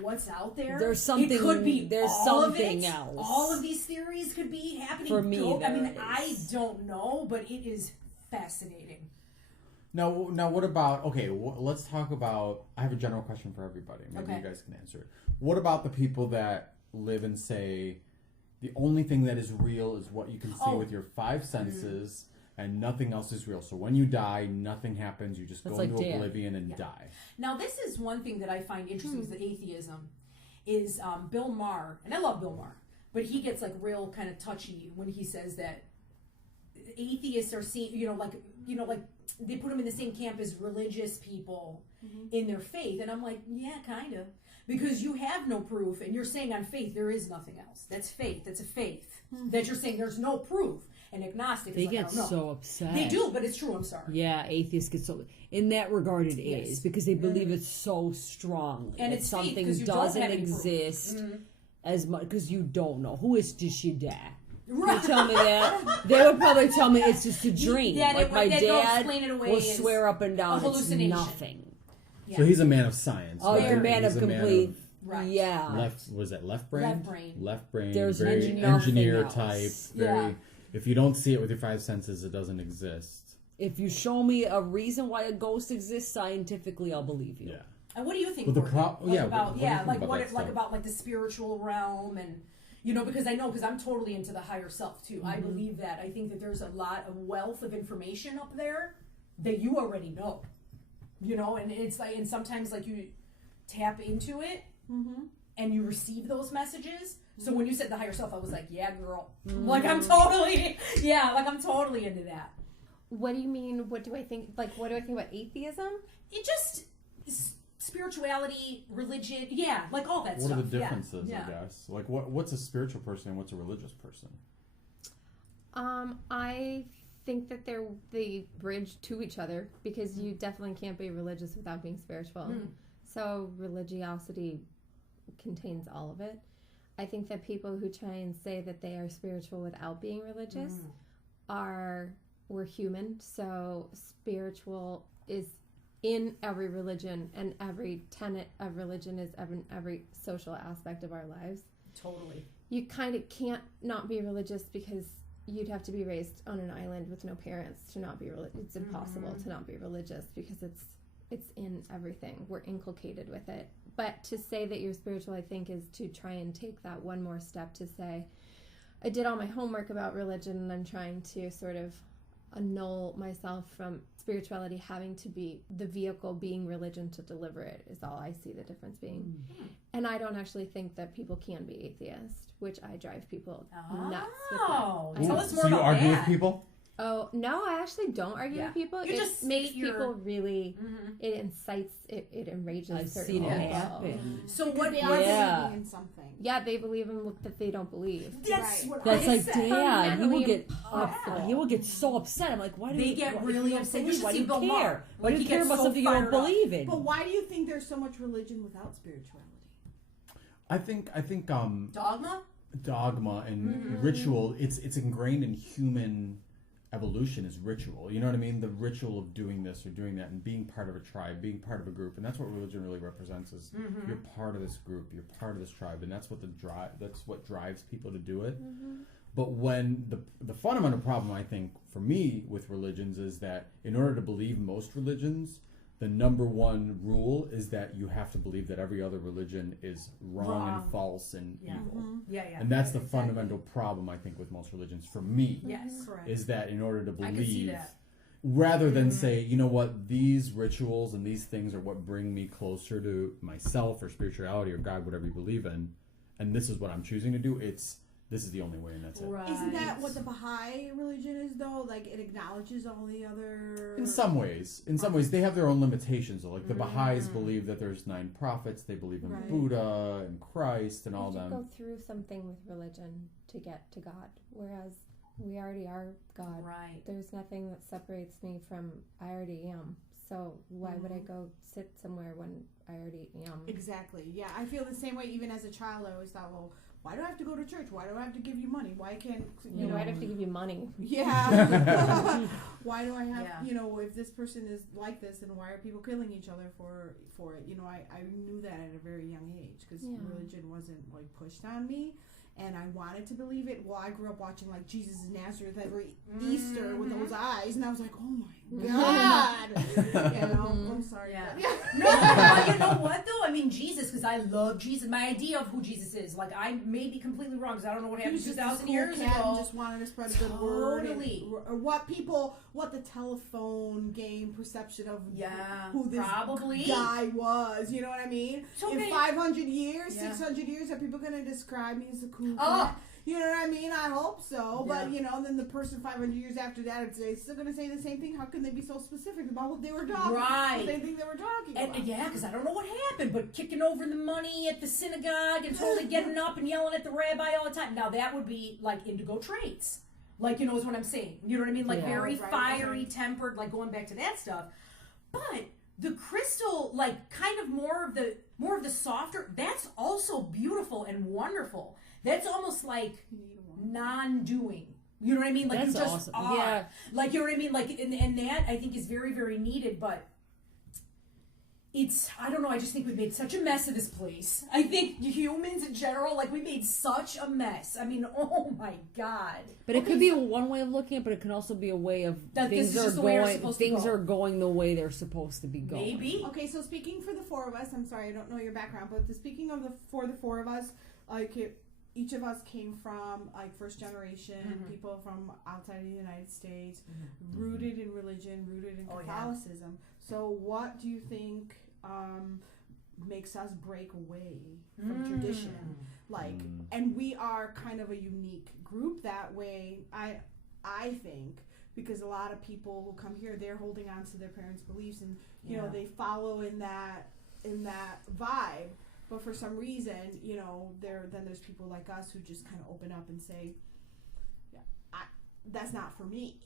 what's out there. There's something- It could be there's all something of it. else. All of these theories could be happening. For me, I mean, there I is. don't know, but it is fascinating. Now, what about, okay, let's talk about, I have a general question for everybody. Maybe Okay. you guys can answer it. What about the people that live and say, the only thing that is real is what you can see with your five senses, and nothing else is real. So when you die, nothing happens. You just That's go into like death. oblivion and die. Now, this is one thing that I find interesting is the atheism, is Bill Maher, and I love Bill Maher, but he gets like real kind of touchy when he says that atheists are seen, like they put them in the same camp as religious people in their faith, and I'm like, yeah, kind of, because you have no proof, and you're saying on faith there is nothing else. That's faith. That's a faith that you're saying there's no proof. And agnostic, They is like, get I don't know. so upset. They do, but it's true. I'm sorry. Yeah, atheists get so. In that regard, it is Yes. because they believe it so strongly. And that it's faith, something 'cause you don't doesn't have any proof. exist as much because you don't know who is just your dad. Right. You tell me that they would probably tell me it's just a dream. Yeah, like my they'll dad explain it away will as swear up and a down it's hallucination. nothing. Yeah. So he's a man of science. Oh, right? the man He's of a man complete. Right. Yeah. left brain? Left brain. Left brain. There's very nothing engineer else. type. Yeah. Very. If you don't see it with your five senses, it doesn't exist. If you show me a reason why a ghost exists scientifically, I'll believe you. Yeah. And what do you think? Well, the Courtney? pro- yeah, about what do you think like about what that it, like stuff? about like the spiritual realm and because I'm totally into the higher self too. I believe that. I think that there's a lot of wealth of information up there that you already know. And it's like, and sometimes like you tap into it and you receive those messages. So when you said the higher self, I was like, yeah, girl. Like I'm totally into that. What do you mean? What do I think? Like, what do I think about atheism? It just spirituality, religion, like all that What stuff. are the differences? Yeah. I guess. Like what's a spiritual person and what's a religious person? I think that they bridge to each other because you definitely can't be religious without being spiritual. So religiosity contains all of it. I think that people who try and say that they are spiritual without being religious we're human. So spiritual is in every religion, and every tenet of religion is in every social aspect of our lives. Totally. You kind of can't not be religious because you'd have to be raised on an island with no parents to not be religious. It's impossible to not be religious because it's in everything. We're inculcated with it. But to say that you're spiritual, I think, is to try and take that one more step to say, I did all my homework about religion, and I'm trying to sort of annul myself from spirituality having to be the vehicle, being religion to deliver it is all I see the difference being. And I don't actually think that people can be atheist, which I drive people nuts with that. Tell us more so you about argue that. with people? Oh, no, I actually don't argue with people. You it just makes state your- people really, it incites, it enrages I've certain seen it people. happen. So what? They are Yeah. believing in something. Yeah, they believe in what that they don't believe. That's Right. what That's I like, said. Dad, he will Fundamentally get impossible. he will get so upset. I'm like, why do They you get why- really you don't upset. You believe? should Why do see you Bill care? Maher. Why do Like, you he care gets about so something you don't fired up. believe in? But why do you think there's so much religion without spirituality? I think Dogma? and ritual, it's ingrained in human evolution is ritual. You know what I mean? The ritual of doing this or doing that and being part of a tribe, being part of a group. And that's what religion really represents is you're part of this group, you're part of this tribe, and that's what drives people to do it. But when the fundamental problem, I think, for me with religions is that in order to believe most religions, the number one rule is that you have to believe that every other religion is wrong. And false and evil. Yeah. And that's the fundamental problem, I think, with most religions, for me, Yes. Correct. is that in order to I can see believe, that. rather than say, you know what, these rituals and these things are what bring me closer to myself or spirituality or God, whatever you believe in, and this is what I'm choosing to do, this is the only way, and that's it. Right. Isn't that what the Baha'i religion is, though? Like, it acknowledges all the other... In some ways, they have their own limitations. Though. Like the Baha'is believe that there's 9 prophets. They believe in Right. Buddha and Christ and all You have them. to go through something with religion to get to God, whereas we already are God. Right. There's nothing that separates me from I already am. So why would I go sit somewhere when I already am? Exactly. Yeah, I feel the same way. Even as a child, I always thought, well, why do I have to go to church? Why do I have to give you money? Why can't You know, I'd have to give you money. Yeah. Why do I have? Yeah. You know, if this person is like this, then why are people killing each other for it? You know, I knew that at a very young age because religion wasn't like pushed on me. And I wanted to believe it. Well, I grew up watching like Jesus of Nazareth every Easter with those eyes, and I was like, "Oh my God!" You know, I'm sorry. Yeah. but- No, but you know what though? I mean, Jesus, because I love Jesus. My idea of who Jesus is, like, I may be completely wrong because I don't know what He happened was just 2,000 this cool years cat ago. and just wanted to spread a good word. Totally. Or what the telephone game perception of Yeah, who this probably. guy was. You know what I mean? So In many- 500 years, Yeah. 600 years, are people going to describe me as a cool Oh. cat? You know what I mean? I hope so. But, Yeah. you know, then the person 500 years after that is still going to say the same thing. How can they be so specific about what they were talking about? Right. What they think they were talking about. And yeah, because I don't know what happened, but kicking over the money at the synagogue and totally getting up and yelling at the rabbi all the time. Now that would be like indigo traits. Like, you know, is what I'm saying. You know what I mean? Like very Right, fiery, okay. tempered, like going back to that stuff. But the crystal, like kind of more of the softer, that's also beautiful and wonderful. That's almost like non-doing. You know what I mean? Like That's you just awesome. are. Yeah. Like, you know what I mean? Like, and that I think is very, very needed, but I don't know, I just think we made such a mess of this place. I think humans in general, like, we made such a mess. I mean, oh my God. But it could be one way of looking at it, but it can also be a way of That this things is are just the way they're going. supposed to Things go. are going the way they're supposed to be going. Maybe. Okay, so speaking for the four of us, I'm sorry, I don't know your background, but speaking of the four of us, like each of us came from like first generation people from outside of the United States, rooted in religion, rooted in Catholicism. So what do you think makes us break away from tradition? Like, and we are kind of a unique group that way. I think. Because a lot of people who come here, they're holding on to their parents' beliefs, and you know they follow in that vibe. But for some reason, you know, there's people like us who just kind of open up and say, "That's not for me."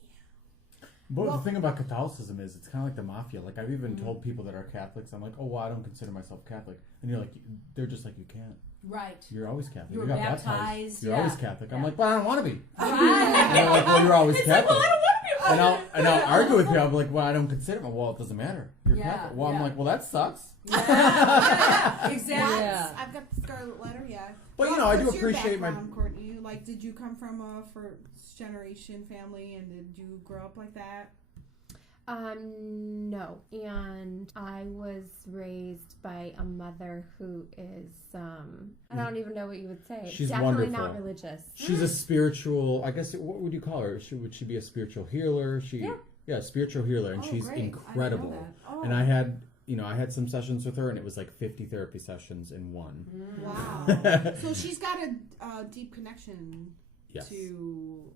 But the thing about Catholicism is it's kind of like the mafia. Like I've even told people that are Catholics, I'm like, "Oh, well, I don't consider myself Catholic," and you're like, they're just like, "You can't. Right. You're always Catholic. You were got baptized, You're yeah. always Catholic." I'm Yeah. like, "But I don't want to be." Right. And they're like, "Well, you're always It's Catholic." like, well, I don't want to be. And I'll argue with you. I'm like, "Well, I don't consider it." Well, it doesn't matter. You're Yeah, Catholic. Well, I'm yeah. like, "Well, that sucks." Yeah, exactly. What? Yeah. I've got the scarlet letter, yeah. But, you know, I do What's your appreciate my- background, Courtney? Like, did you come from a first generation family, and did you grow up like that? No. And I was raised by a mother who is, I don't even know what you would say. She's definitely wonderful. not religious. She's a spiritual, I guess, what would you call her? Would she be a spiritual healer? Yeah, spiritual healer, and she's great. incredible. I didn't know that. And I had some sessions with her, and it was like 50 therapy sessions in one. Wow. So she's got a deep connection Yes. to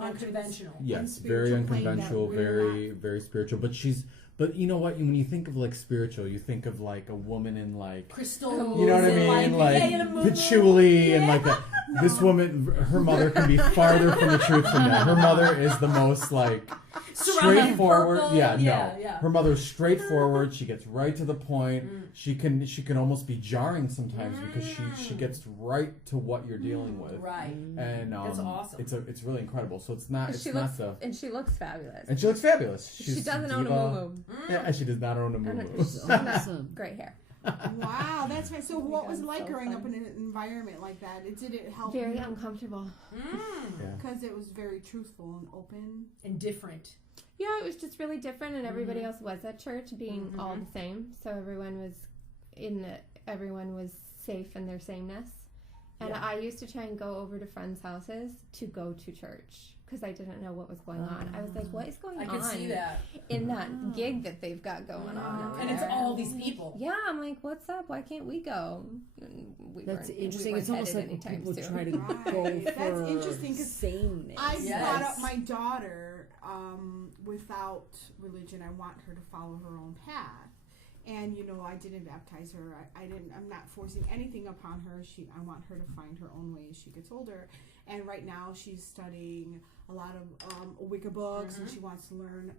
Unconventional. Yes, very unconventional, very spiritual. But you know what? When you think of like spiritual, you think of like a woman in like Crystal. You know what I mean? Like patchouli and like that. This woman, her mother can be farther from the truth than that. Her mother is the most like straightforward. Yeah. Her mother's straightforward. She gets right to the point. She can almost be jarring sometimes because she gets right to what you're dealing with. Right. And that's awesome. It's really incredible. So it's not. And she looks fabulous. And she looks fabulous. She doesn't own a moo-moo. Yeah, she does not own a moo-moo. Awesome. Great hair. Wow, that's right. So what was it like so growing up fun. in an environment like that? Did it help? Very uncomfortable. Because it was very truthful and open. And different. Yeah, it was just really different, and everybody else was at church, being all the same. So everyone was safe in their sameness. And I used to try and go over to friends' houses to go to church because I didn't know what was going on. I was like, what is going on? I could see that. In that gig that they've got going on. And it's all these people. Yeah, I'm like, what's up? Why can't we go? And That's weren't- interesting. we It's weren't almost headed like when anytime people soon. try to go Right. for That's interesting 'cause sameness. I Yes. brought up my daughter without religion. I want her to follow her own path. And I didn't baptize her. I'm not forcing anything upon her. I want her to find her own way as she gets older. And right now she's studying a lot of Wicca books, and she wants to learn,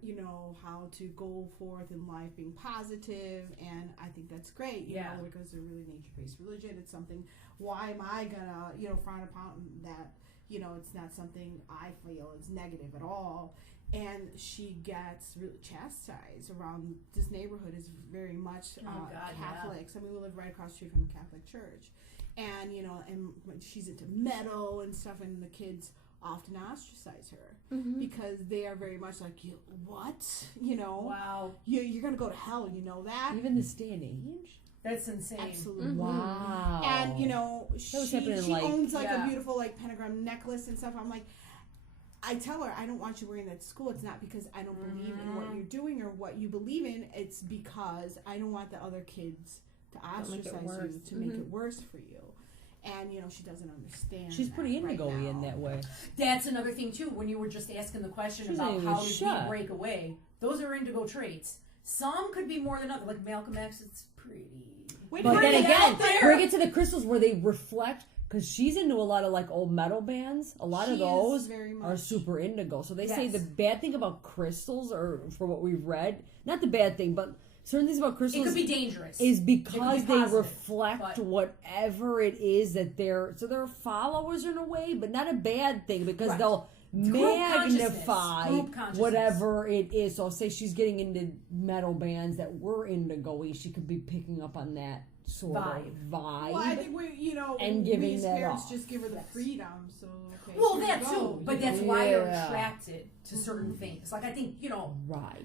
how to go forth in life being positive. And I think that's great. You know, Wicca's a really nature-based religion. It's something. Why am I gonna, frown upon that? It's not something I feel is negative at all. And she gets really chastised around. This neighborhood is very much Catholics. I mean, we live right across the street from a Catholic church, and and she's into metal and stuff, and the kids often ostracize her because they are very much like, what? Wow. You're gonna go to hell. You know that. Even this day and age. That's insane. Absolutely. Wow. And she owns a beautiful pentagram necklace and stuff. I'm like, I tell her, I don't want you wearing that to school. It's not because I don't believe in what you're doing or what you believe in. It's because I don't want the other kids to ostracize you, to make it worse for you. And, she doesn't understand. She's pretty indigo-y right in that way. That's another thing, too. When you were just asking the question about how did we break away, those are indigo traits. Some could be more than others. Like Malcolm X, it's pretty. But then again, bring it to the crystals where they reflect. Because she's into a lot of old metal bands. A lot of those are super indigo. So they say the bad thing about crystals, or for what we've read, not the bad thing, but certain things about crystals. It could be dangerous. Is because they reflect whatever it is that they're followers in a way, but not a bad thing because they'll magnify whatever it is. So I'll say she's getting into metal bands that were indigo-y. She could be picking up on that sort of vibe. Well, I think and giving we as that parents off. just give her the freedom. So that too, but that's why you're attracted to certain things. Like I think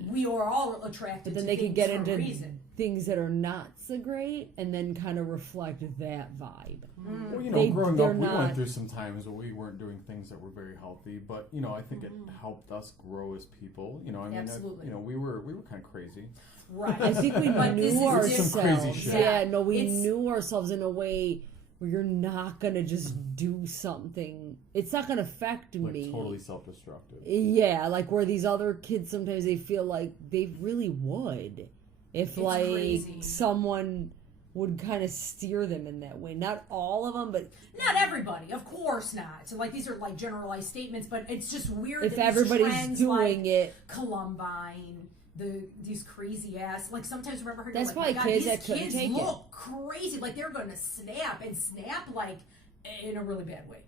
we are all attracted. But then to they things could get for into a reason. things that are not so great, and then kind of reflect that vibe. Well, growing up, we went through some times where we weren't doing things that were very healthy, but I think it helped us grow as people. Absolutely. We were kind of crazy. Right. I think we knew ourselves. Some crazy shit. Yeah, we knew ourselves in a way where you're not gonna just do something. It's not gonna affect me. Totally self-destructive. Yeah, where these other kids sometimes they feel like they really would, if crazy. Someone would kind of steer them in that way. Not all of them, but not everybody. Of course not. So these are generalized statements, but it's just weird. If that everybody's trends doing it, Columbine. These crazy ass sometimes remember her. That's why kids that couldn't take it. These kids look crazy, they're going to snap in a really bad way,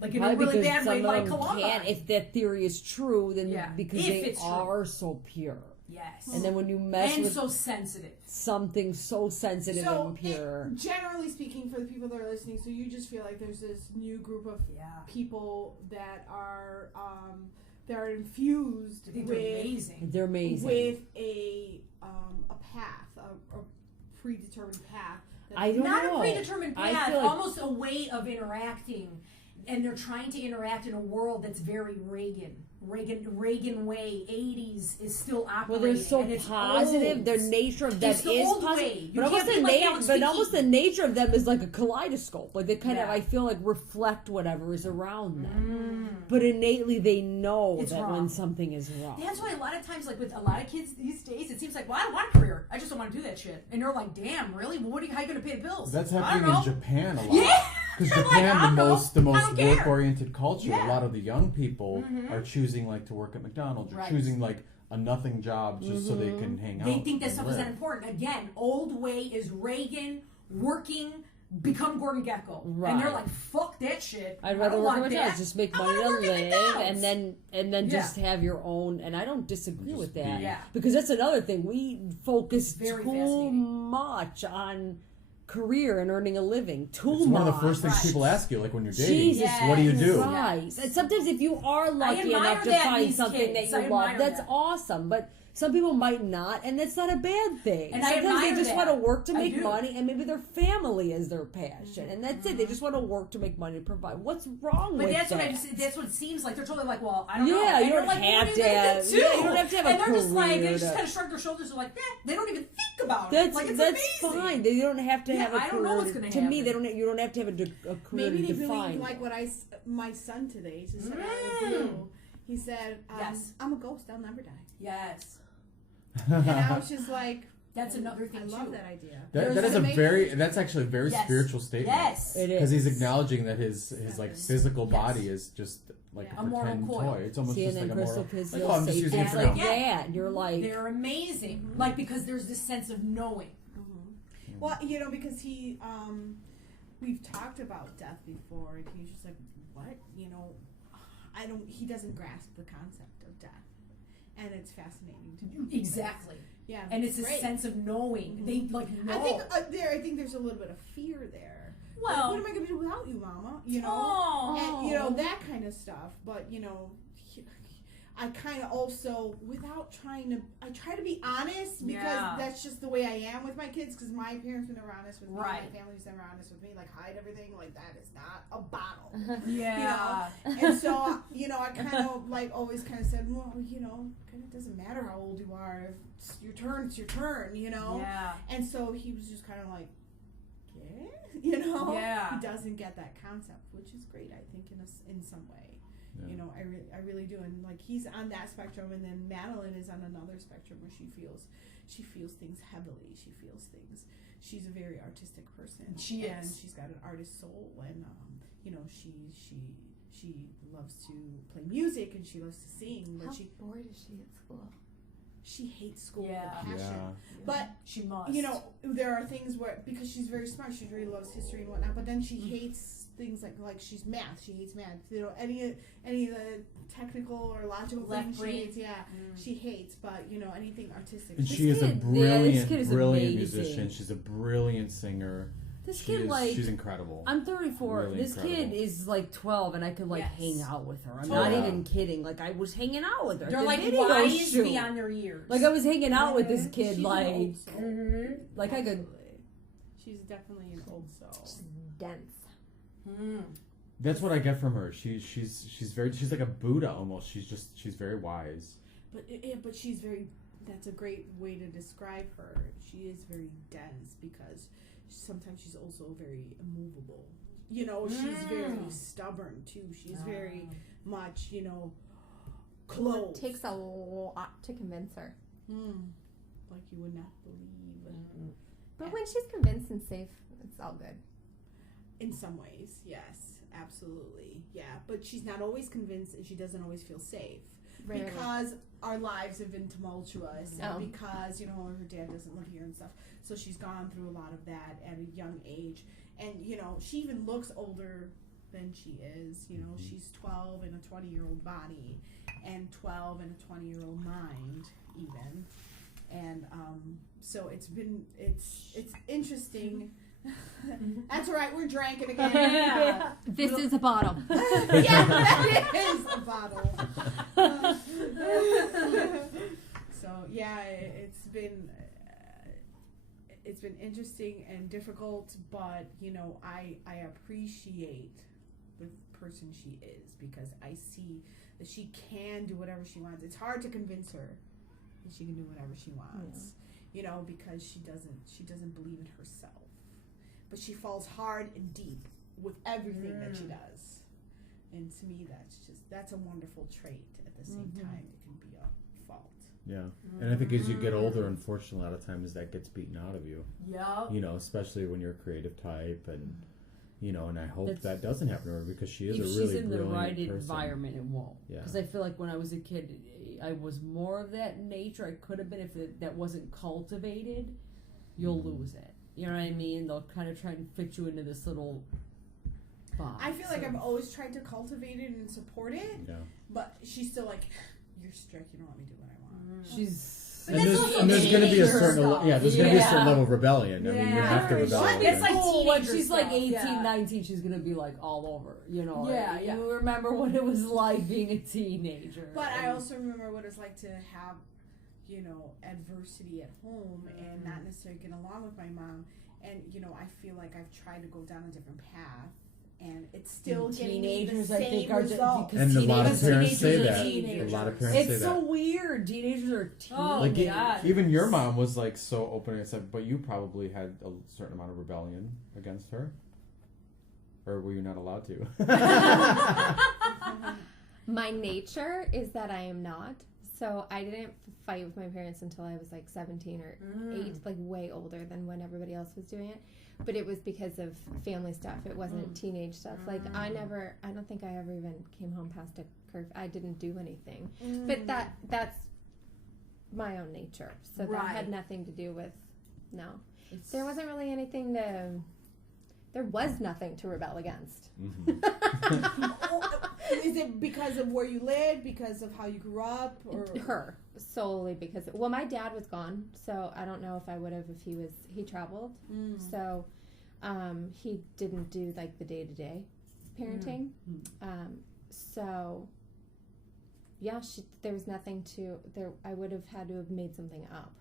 in a really bad way, like Columbine. If that theory is true, then because they are so pure. Yes. And then when you mess with so sensitive, something so sensitive and pure. Generally speaking, for the people that are listening, so you just feel like there's this new group of people that are that are infused with They're amazing. with a path, a predetermined path. Not a predetermined path, almost a way of interacting, and they're trying to interact in a world that's very Reagan way, 80s is still operating. Well, they're so positive. Their nature of them is positive, but almost the nature of them is like a kaleidoscope. Like they kind of, I feel like, reflect whatever is around them. But innately, they know that wrong. When something is wrong. That's why a lot of times, like with a lot of kids these days, it seems like, well, I don't want a career. I just don't want to do that shit. And they're like, damn, really? Well, how are you going to pay the bills? That's happening in Japan a lot. Yeah. Because Japan, the most work-oriented culture, a lot of the young people are choosing like to work at McDonald's or choosing like a nothing job just so they can hang out. They think that stuff is that important. Again, old way is Reagan, working, become Gordon Gekko. Right. And they're like, fuck that shit. I'd rather work at McDonald's, just make money to live and then just have your own, and I don't disagree with that. Yeah. Because that's another thing. We focus too much on career and earning a living. It's one of the first things people ask you, like when you're dating. What do you do? Right. And sometimes if you are lucky enough to find something that you love, that's awesome. But some people might not, and that's not a bad thing. And sometimes they just want to work to make money, and maybe their family is their passion, and that's it. They just want to work to make money to provide. What's wrong with that? But that's what it seems like. They're totally like, well, I don't know. Yeah, you don't have to have. Yeah, you don't have to have a career. And they're just like, they just kind of shrug their shoulders. They're like, they don't even think about it. Like, it's that's fine. They don't have to have a career. I don't know what's going to happen. To me, you don't have to have a career to define. Maybe they really like what my son today said. He said, I'm a ghost. I'll never die. Yes. And I was just like, that's another thing. I love that idea. That's actually a very spiritual statement. Yes, it is, because he's acknowledging that his like physical body is just like a pretend toy. It's almost just like a moral. Kids I'm just using it for like that. You're like, they're amazing. Like, because there's this sense of knowing. Well, because we've talked about death before, and he's just like, what? He doesn't grasp the concept of death. And it's fascinating to me. Exactly. Yeah. And it's a sense of knowing. They like know. I think there's a little bit of fear there. Well, like, what am I going to do without you, Mama? And that kind of stuff. But I kind of also, I try to be honest because that's just the way I am with my kids. Because my parents were never honest with me. My family's never honest with me. Like, hide everything. Like, that is not a bottle. And so, I kind of like always kind of said, well, kind of doesn't matter how old you are. If it's your turn, it's your turn, Yeah. And so he was just kind of like, Yeah. He doesn't get that concept, which is great, I think, in some way. Yeah. I really do, and like he's on that spectrum, and then Madeline is on another spectrum where she feels things heavily. She feels things. She's a very artistic person. She she's got an artist soul, and she loves to play music and she loves to sing. But How bored is she at school? She hates school with passion. Yeah. But she must. There are things where, because she's very smart, she really loves history and whatnot, but then she hates things like she's math. She hates math. Any of the technical or logical things she hates. She hates. But anything artistic. And she is a brilliant musician. She's a brilliant singer. She's incredible. I'm 34. Really this kid is like 12, and I could hang out with her. I'm not even kidding. Like, I was hanging out with her. They're like wise beyond their years. Like, I was hanging out with this kid. I could. She's definitely an old soul. She's dense. That's what I get from her. She's like a Buddha almost. She's very wise. But she's very. That's a great way to describe her. She is very dense because sometimes she's also very immovable. She's very stubborn too. She's very much, closed. It takes a lot to convince her. Like you would not believe. But when she's convinced and safe, it's all good. In some ways, yes, absolutely, yeah. But she's not always convinced, and she doesn't always feel safe. Rarely. Because our lives have been tumultuous, and because her dad doesn't live here and stuff. So she's gone through a lot of that at a young age, and she even looks older than she is. She's 12 in a 20-year-old body, and 12 in a 20-year-old mind, even. And so it's interesting. That's right, we're drinking again. Yeah. This is a bottle. Yeah, that is a bottle. So yeah, it's been interesting and difficult, but you know, I appreciate the person she is because I see that she can do whatever she wants. It's hard to convince her that she can do whatever she wants, you know, because she doesn't believe in herself. But she falls hard and deep with everything that she does. And to me, that's a wonderful trait. At the same time, it can be a fault. Yeah. And I think as you get older, unfortunately, a lot of times that gets beaten out of you. Yeah. You know, especially when you're a creative type, and you know, and I hope that doesn't happen to her because she is a really brilliant person. If she's in the right environment, it won't. Yeah. Because I feel like when I was a kid, I was more of that nature. I could have been if that wasn't cultivated. You'll lose it. You know what I mean? They'll kind of try and fit you into this little box. I feel like I've always tried to cultivate it and support it, but she's still like, you're strict, you don't let me do what I want. And there's going to be a certain there's going to be a certain level of rebellion. I mean, you have to rebel. It's like when teenager she's stuff. like 18, 19, she's going to be like all over, you know. Yeah, You remember what it was like being a teenager. But I also remember what it's like to have, you know, adversity at home and not necessarily get along with my mom. And, you know, I feel like I've tried to go down a different path. And it's still getting me the same result. And a lot of parents say that. A lot of parents say that. It's so weird. Teenagers are like even your mom was like so open and said, but you probably had a certain amount of rebellion against her. Or were you not allowed to? My nature is that I am not. So I didn't fight with my parents until I was like 17 or 8, like way older than when everybody else was doing it. But it was because of family stuff. It wasn't teenage stuff. Like I don't think I ever even came home past a curfew. I didn't do anything. But that's my own nature. So that had nothing to do with, there wasn't really anything there was nothing to rebel against. Is it because of where you lived, because of how you grew up? Or? Her, solely because, my dad was gone, so I don't know if I would have if he traveled. So he didn't do like the day-to-day parenting. So yeah, there was nothing I would have had to have made something up,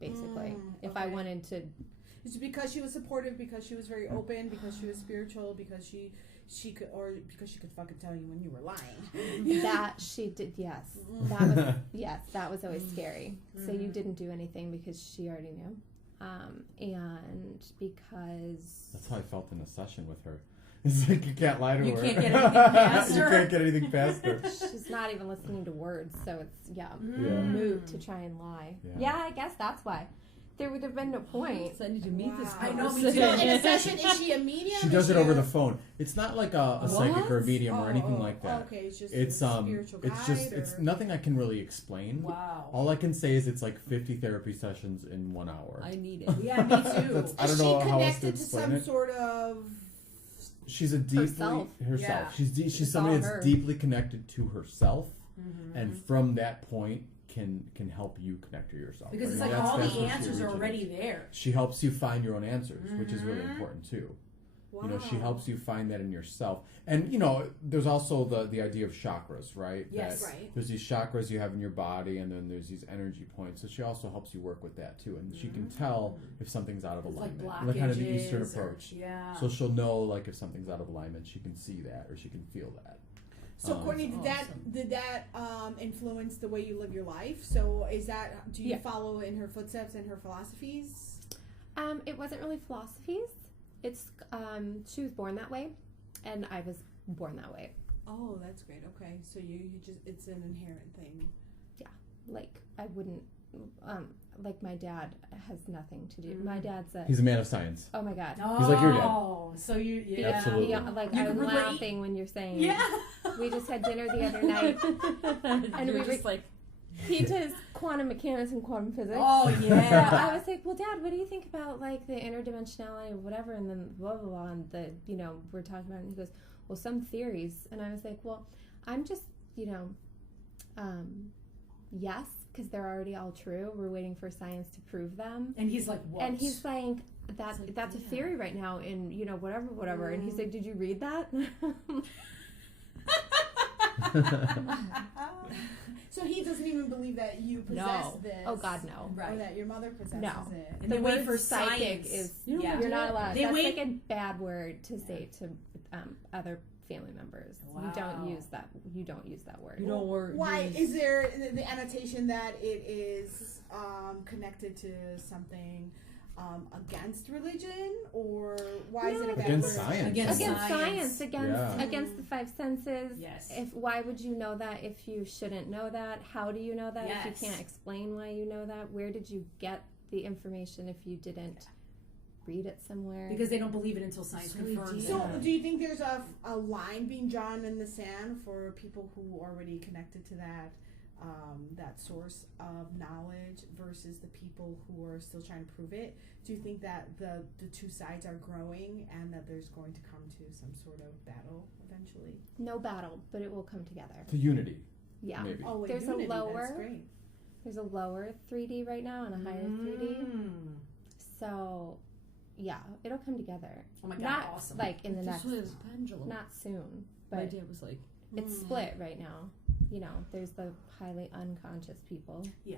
basically, if I wanted to. Is it because she was supportive, because she was very open, because she was spiritual, because she could, or because she could fucking tell you when you were lying? That she did, yes. That was that was always scary. So you didn't do anything because she already knew, and because that's how I felt in a session with her. It's like you can't lie to her. You can't get anything past her. You can't get anything past her. She's not even listening to words, so it's mood to try and lie. Yeah, I guess that's why. There would have been no point. So I need to meet this person. I know, me too. In a session, is she a medium? She does it over the phone. It's not like a psychic or a medium or anything like that. Okay, it's just a spiritual guide. It's nothing I can really explain. Wow. All I can say is it's like 50 therapy sessions in 1 hour. I need it. Yeah, me too. I don't know how else to Is she connected to explain some it. sort of... She's a deeply herself. Yeah. She's It's somebody all that's her. deeply connected to herself, and from that point can help you connect to yourself. Because it's I mean, like all that's the what she answers are originates. already there. She helps you find your own answers, which is really important too. Wow. You know, she helps you find that in yourself. And, you know, there's also the idea of chakras, right? Yes. That Right. There's these chakras you have in your body, and then there's these energy points. So she also helps you work with that too. And she can tell if something's out of It's alignment. like kind of the Eastern blockages or- approach. Yeah. So she'll know, like, if something's out of alignment, she can see that, or she can feel that. So Courtney, did that influence the way you live your life? So do you follow in her footsteps and her philosophies? It wasn't really philosophies. It's she was born that way, and I was born that way. Oh, that's great. Okay, so you just it's an inherent thing. Yeah, like I wouldn't. Like my dad has nothing to do. My dad's He's a man of science. Oh my god. He's like your dad. Oh, so you Absolutely. Yeah, like You I'm can relate. laughing when you're saying. Yeah. We just had dinner the other night, and we were just like, he does quantum mechanics and quantum physics. Oh yeah. I was like, well, Dad, what do you think about like the interdimensionality or whatever? And then blah blah blah, and we're talking about it, and he goes, well, some theories, and I was like, well, I'm just yes, because they're already all true. We're waiting for science to prove them. And he's like, what? And he's like, that's a theory right now in, you know, whatever. And he's like, did you read that? So he doesn't even believe that you possess this. Oh God, no. Right. Or that your mother possesses it. And the they wait word for psychic science. is You're not allowed. They That's wait. like a bad word to say to other family members. Wow. You don't use that word. You don't work. Why is there the annotation that it is connected to something against religion, or why is it a bad Against word? science? Against science, Yeah. against the five senses. Yes. Why would you know that if you shouldn't know that? How do you know that if you can't explain why you know that? Where did you get the information if you didn't read it somewhere? Because they don't believe it until science confirms it. So, do you think there's a line being drawn in the sand for people who are already connected to that source of knowledge versus the people who are still trying to prove it? Do you think that the two sides are growing and that there's going to come to some sort of battle eventually? No battle, but it will come together. To unity. Yeah. Maybe. Oh, wait, There's unity, a lower. that's great. There's a lower 3D right now and a higher 3D. So, yeah, it'll come together. Oh my God, not awesome. like in the This next, was pendulum. not soon, My but dad was like, it's split right now. You know, there's the highly unconscious people. Yeah.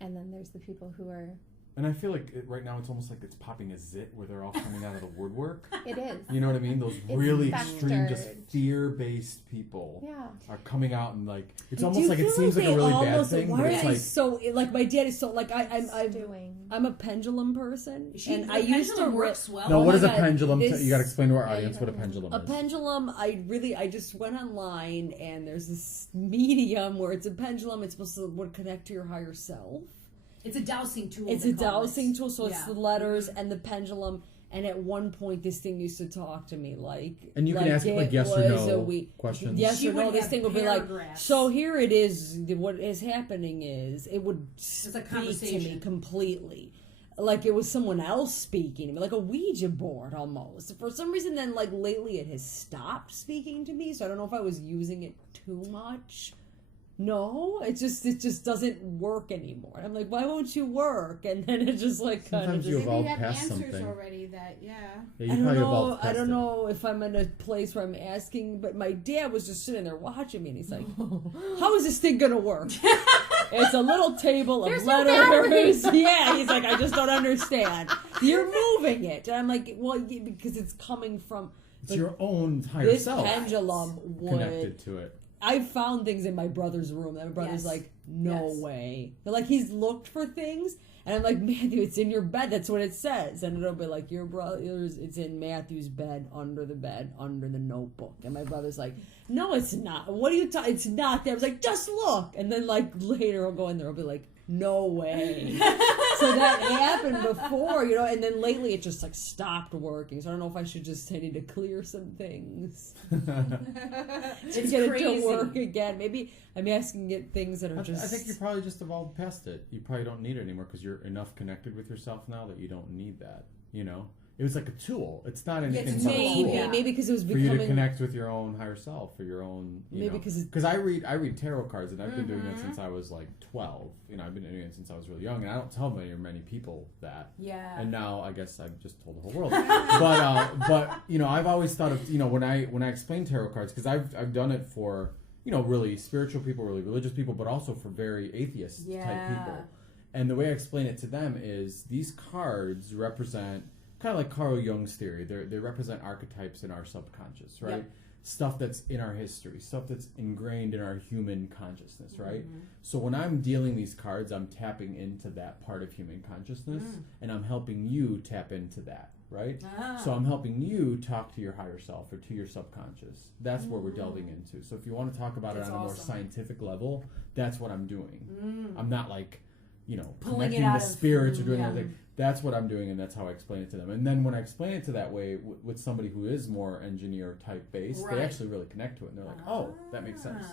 And then there's the people who are. And I feel like right now it's almost like it's popping a zit where they're all coming out of the woodwork. It is. You know what I mean? Those It's really extreme, just festered. fear-based people Yeah. are coming out and like it's Do almost you like it feel seems like a they really bad almost- thing, Why but are it's they like so like my dad is so like I'm Doing. I'm a pendulum person, and The I used to pendulum works well. no. Oh what my is a God, pendulum? this- You got to explain to our Yeah, audience you what a have to- pendulum a is. pendulum. I just went online and there's this medium where it's a pendulum. It's supposed to would connect to your higher self. It's a dowsing tool. It's they a call dowsing it. tool, so it's Yeah. the letters and the pendulum. And at one point, this thing used to talk to me like, And you can like ask it like it yes or was no a week. questions. Yes She or no. would This have thing would be like, paragraphs. so here it is. What is happening is it would a speak to me conversation. completely, like it was someone else speaking to me, like a Ouija board almost. For some reason, then like lately, it has stopped speaking to me. So I don't know if I was using it too much. No, it just doesn't work anymore. I'm like, why won't you work? And then it just like kind of Sometimes you just. evolve Maybe you have past answers something. already that, Yeah, I you don't probably know. evolved I past don't it. know if I'm in a place where I'm asking, but my dad was just sitting there watching me, and he's like, "How is this thing gonna work?" It's a little table of There's no letters. Yeah, he's like, "I just don't understand. You're moving it," and I'm like, "Well, yeah, because it's coming from It's your own higher this self pendulum." connected Would to it. I found things in my brother's room that my brother's Yes. like, "No Yes. way." But like he's looked for things. And I'm like, Matthew, it's in your bed. That's what it says. And it'll be like, your brother's, it's in Matthew's bed, under the notebook. And my brother's like, no, it's not. What are you talking? It's not there. I was like, just look. And then like later I'll go in there. I'll be like, no way. So that happened before, you know. And then lately it just like stopped working. So I don't know if I should I need to clear some things to It's get crazy. it to work again. Maybe I'm asking it things that are I just. think you probably just evolved past it. You probably don't need it anymore because you're enough connected with yourself now that you don't need that. You know, it was like a tool. It's not anything it's but a maybe tool Yeah. maybe because it was for you to becoming. connect with your own higher self, for your own. Maybe 'cause it's- because I read tarot cards and I've been doing that since I was like 12. You know, I've been doing it since I was really young, and I don't tell many people that. Yeah. And now I guess I've just told the whole world. but you know, I've always thought of, you know, when I explain tarot cards, because I've done it for, you know, really spiritual people, really religious people, but also for very atheist type people. And the way I explain it to them is these cards represent kind of like Carl Jung's theory. They represent archetypes in our subconscious, right? Yep. Stuff that's in our history, stuff that's ingrained in our human consciousness, right? So when I'm dealing these cards, I'm tapping into that part of human consciousness, and I'm helping you tap into that, right? So I'm helping you talk to your higher self or to your subconscious. That's where we're delving into. So if you want to talk about That's it on a more awesome. scientific level, that's what I'm doing. I'm not like, you know, Pulling it connecting out the of- spirits or doing yeah. anything. That's what I'm doing, and that's how I explain it to them. And then when I explain it to that way with somebody who is more engineer type based, Right. they actually really connect to it, and they're like, "Oh, that makes sense.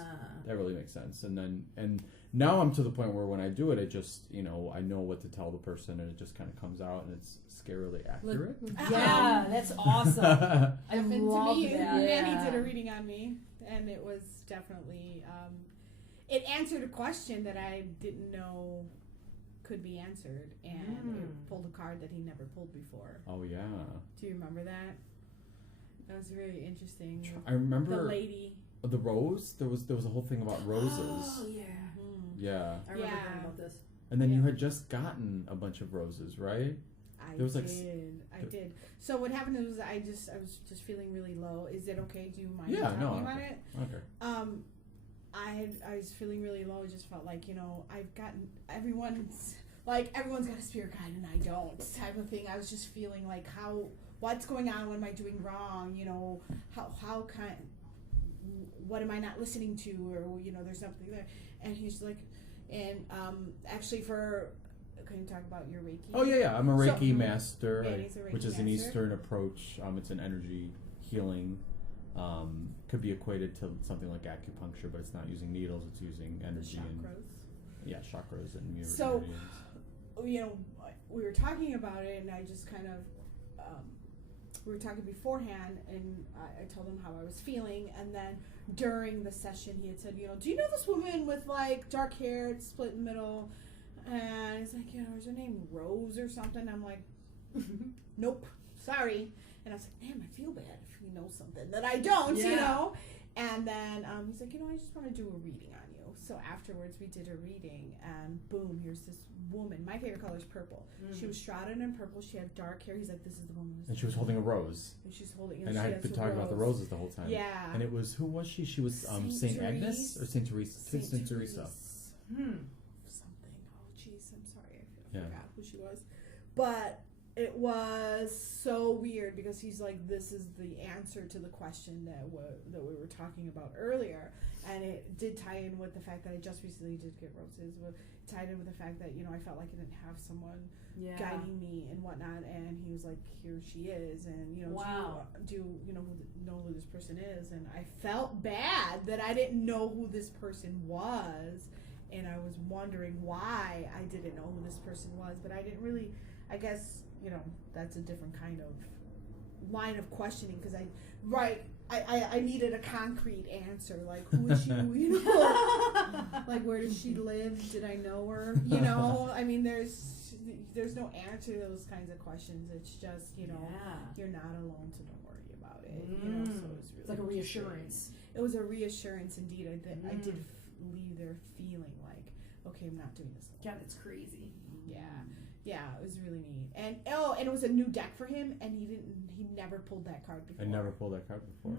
That really makes sense." And now I'm to the point where when I do it, it just, you know, I know what to tell the person, and it just kind of comes out, and it's scarily accurate. Yeah, that's awesome. I Happened to love me. that. Manny did a reading on me, and it was definitely it answered a question that I didn't know could be answered, and it pulled a card that he never pulled before. Oh yeah. Do you remember that? That was really interesting. I remember the lady. The rose. There was a whole thing about roses. Oh yeah. Yeah. I remember hearing about this. And then you had just gotten a bunch of roses, right? I There was did. So what happened was I was just feeling really low. Is it okay? Do you mind talking about it? Okay. I was feeling really low. I just felt like, I've gotten everyone's got a spirit guide and I don't, type of thing. I was just feeling like what's going on? What am I doing wrong? What am I not listening to? Or there's something there. And he's like, and actually can you talk about your Reiki? Oh yeah. I'm a Reiki master, he's a Reiki which is an master. Eastern approach. It's an energy healing. Could be equated to something like acupuncture, but it's not using needles. It's using energy chakras and meridians. So, we were talking about it, and I just kind of we were talking beforehand, and I told him how I was feeling, and then during the session, he had said, do you know this woman with like dark hair, it's split in the middle? And he's like, is her name Rose or something? I'm like, nope, sorry. And I was like, damn, I feel bad if you know something that I don't, And then he's like, I just want to do a reading on you. So afterwards, we did a reading, and boom, here's this woman. My favorite color is purple. She was shrouded in purple. She had dark hair. He's like, this is the woman. And she was holding a rose. And she's holding. And I had been talking about the roses the whole time. Yeah. And it was, who was she? She was Saint Agnes or Saint Teresa? Saint Teresa. Something. Oh, jeez, I'm sorry, I forgot who she was. But it was so weird because he's like, this is the answer to the question that we were talking about earlier. And it did tie in with the fact that I just recently did get roses. It tied in with the fact that, I felt like I didn't have someone guiding me and whatnot. And he was like, here she is. And, wow. do you know who this person is? And I felt bad that I didn't know who this person was. And I was wondering why I didn't know who this person was. But I didn't really, I guess, that's a different kind of line of questioning because I needed a concrete answer, like who is she, like where does she live, did I know her, I mean there's no answer to those kinds of questions. It's just you're not alone, so don't worry about it. So it was really, it's like a reassurance. It was a reassurance indeed. I did leave there feeling like, okay, I'm not doing this alone. God, it's crazy. Yeah, it was really neat. And it was a new deck for him, and he never pulled that card before. I never pulled that card before.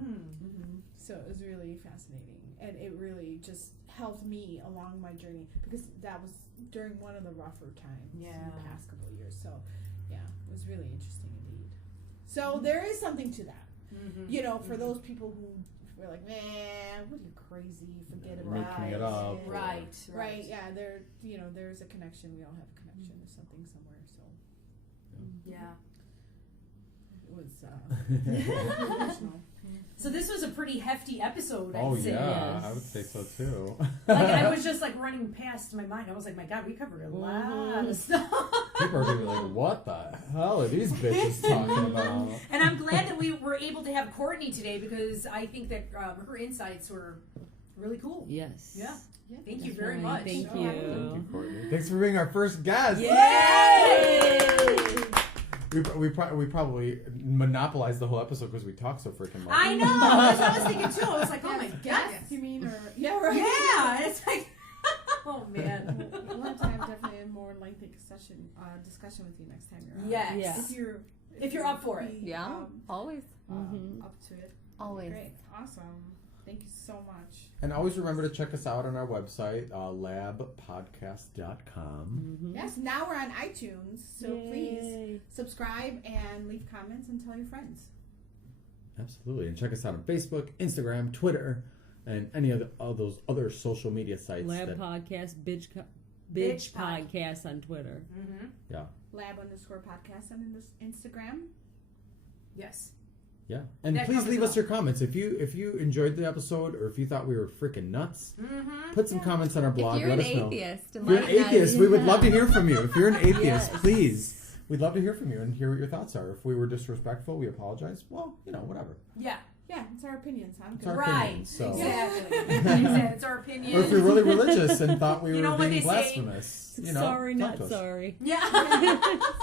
So it was really fascinating, and it really just helped me along my journey because that was during one of the rougher times in the past couple of years. So it was really interesting indeed. So there is something to that, for those people who were like, man, what are you crazy? Forget about making it up. Right. Yeah, there's a connection. We all have a connection. There's something somewhere. So it was emotional. So this was a pretty hefty episode. Oh I'd say. yeah, I would say so too. I was just like running past my mind. I was like, my God, we covered a lot of stuff. People are gonna be like, what the hell are these bitches talking about? And I'm glad that we were able to have Courtney today because I think that her insights were really cool. Yes. Yeah. Thank you very much. Thank you. Thank you, Courtney. Thanks for being our first guest. Yay! We probably monopolized the whole episode because we talked so freaking much. I know. That's what I was thinking too. I was like, oh my God. You mean, or Yeah. And it's like, oh man. We'll have to have definitely a more lengthy discussion with you next time you're on. Yes. Yeah. If you're up for it. Yeah. Always. Up to it. Always. Great. Awesome. Thank you so much. And always remember to check us out on our website, labpodcast.com. Yes, now we're on iTunes, so please subscribe and leave comments and tell your friends. Absolutely. And check us out on Facebook, Instagram, Twitter, and any of those other social media sites. Lab Podcast, Bitch Podcast on Twitter. Yeah. Lab_podcast on Instagram. Yes. Yeah, and please leave us your comments if you enjoyed the episode or if you thought we were freaking nuts. Put some comments on our blog. If you're Let an us know. atheist, if you're an atheist, we would love to hear from you. If you're an atheist, please, we'd love to hear from you and hear what your thoughts are. If we were disrespectful, we apologize. Well, whatever. Yeah. Yeah, it's our opinions. I'm It's our good. Right. opinions, so. Exactly. Exactly. It's our opinion. Or if you're really religious and thought we You were know what being they say? blasphemous, Sorry, talk not to us. sorry. Yeah.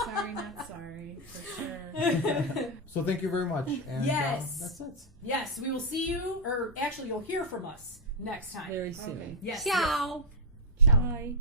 Sorry, not sorry, for sure. So thank you very much. And Yes. that's it. Yes, we will see you, or actually you'll hear from us next time. Very soon. Okay. Yes. Ciao. Ciao. Bye.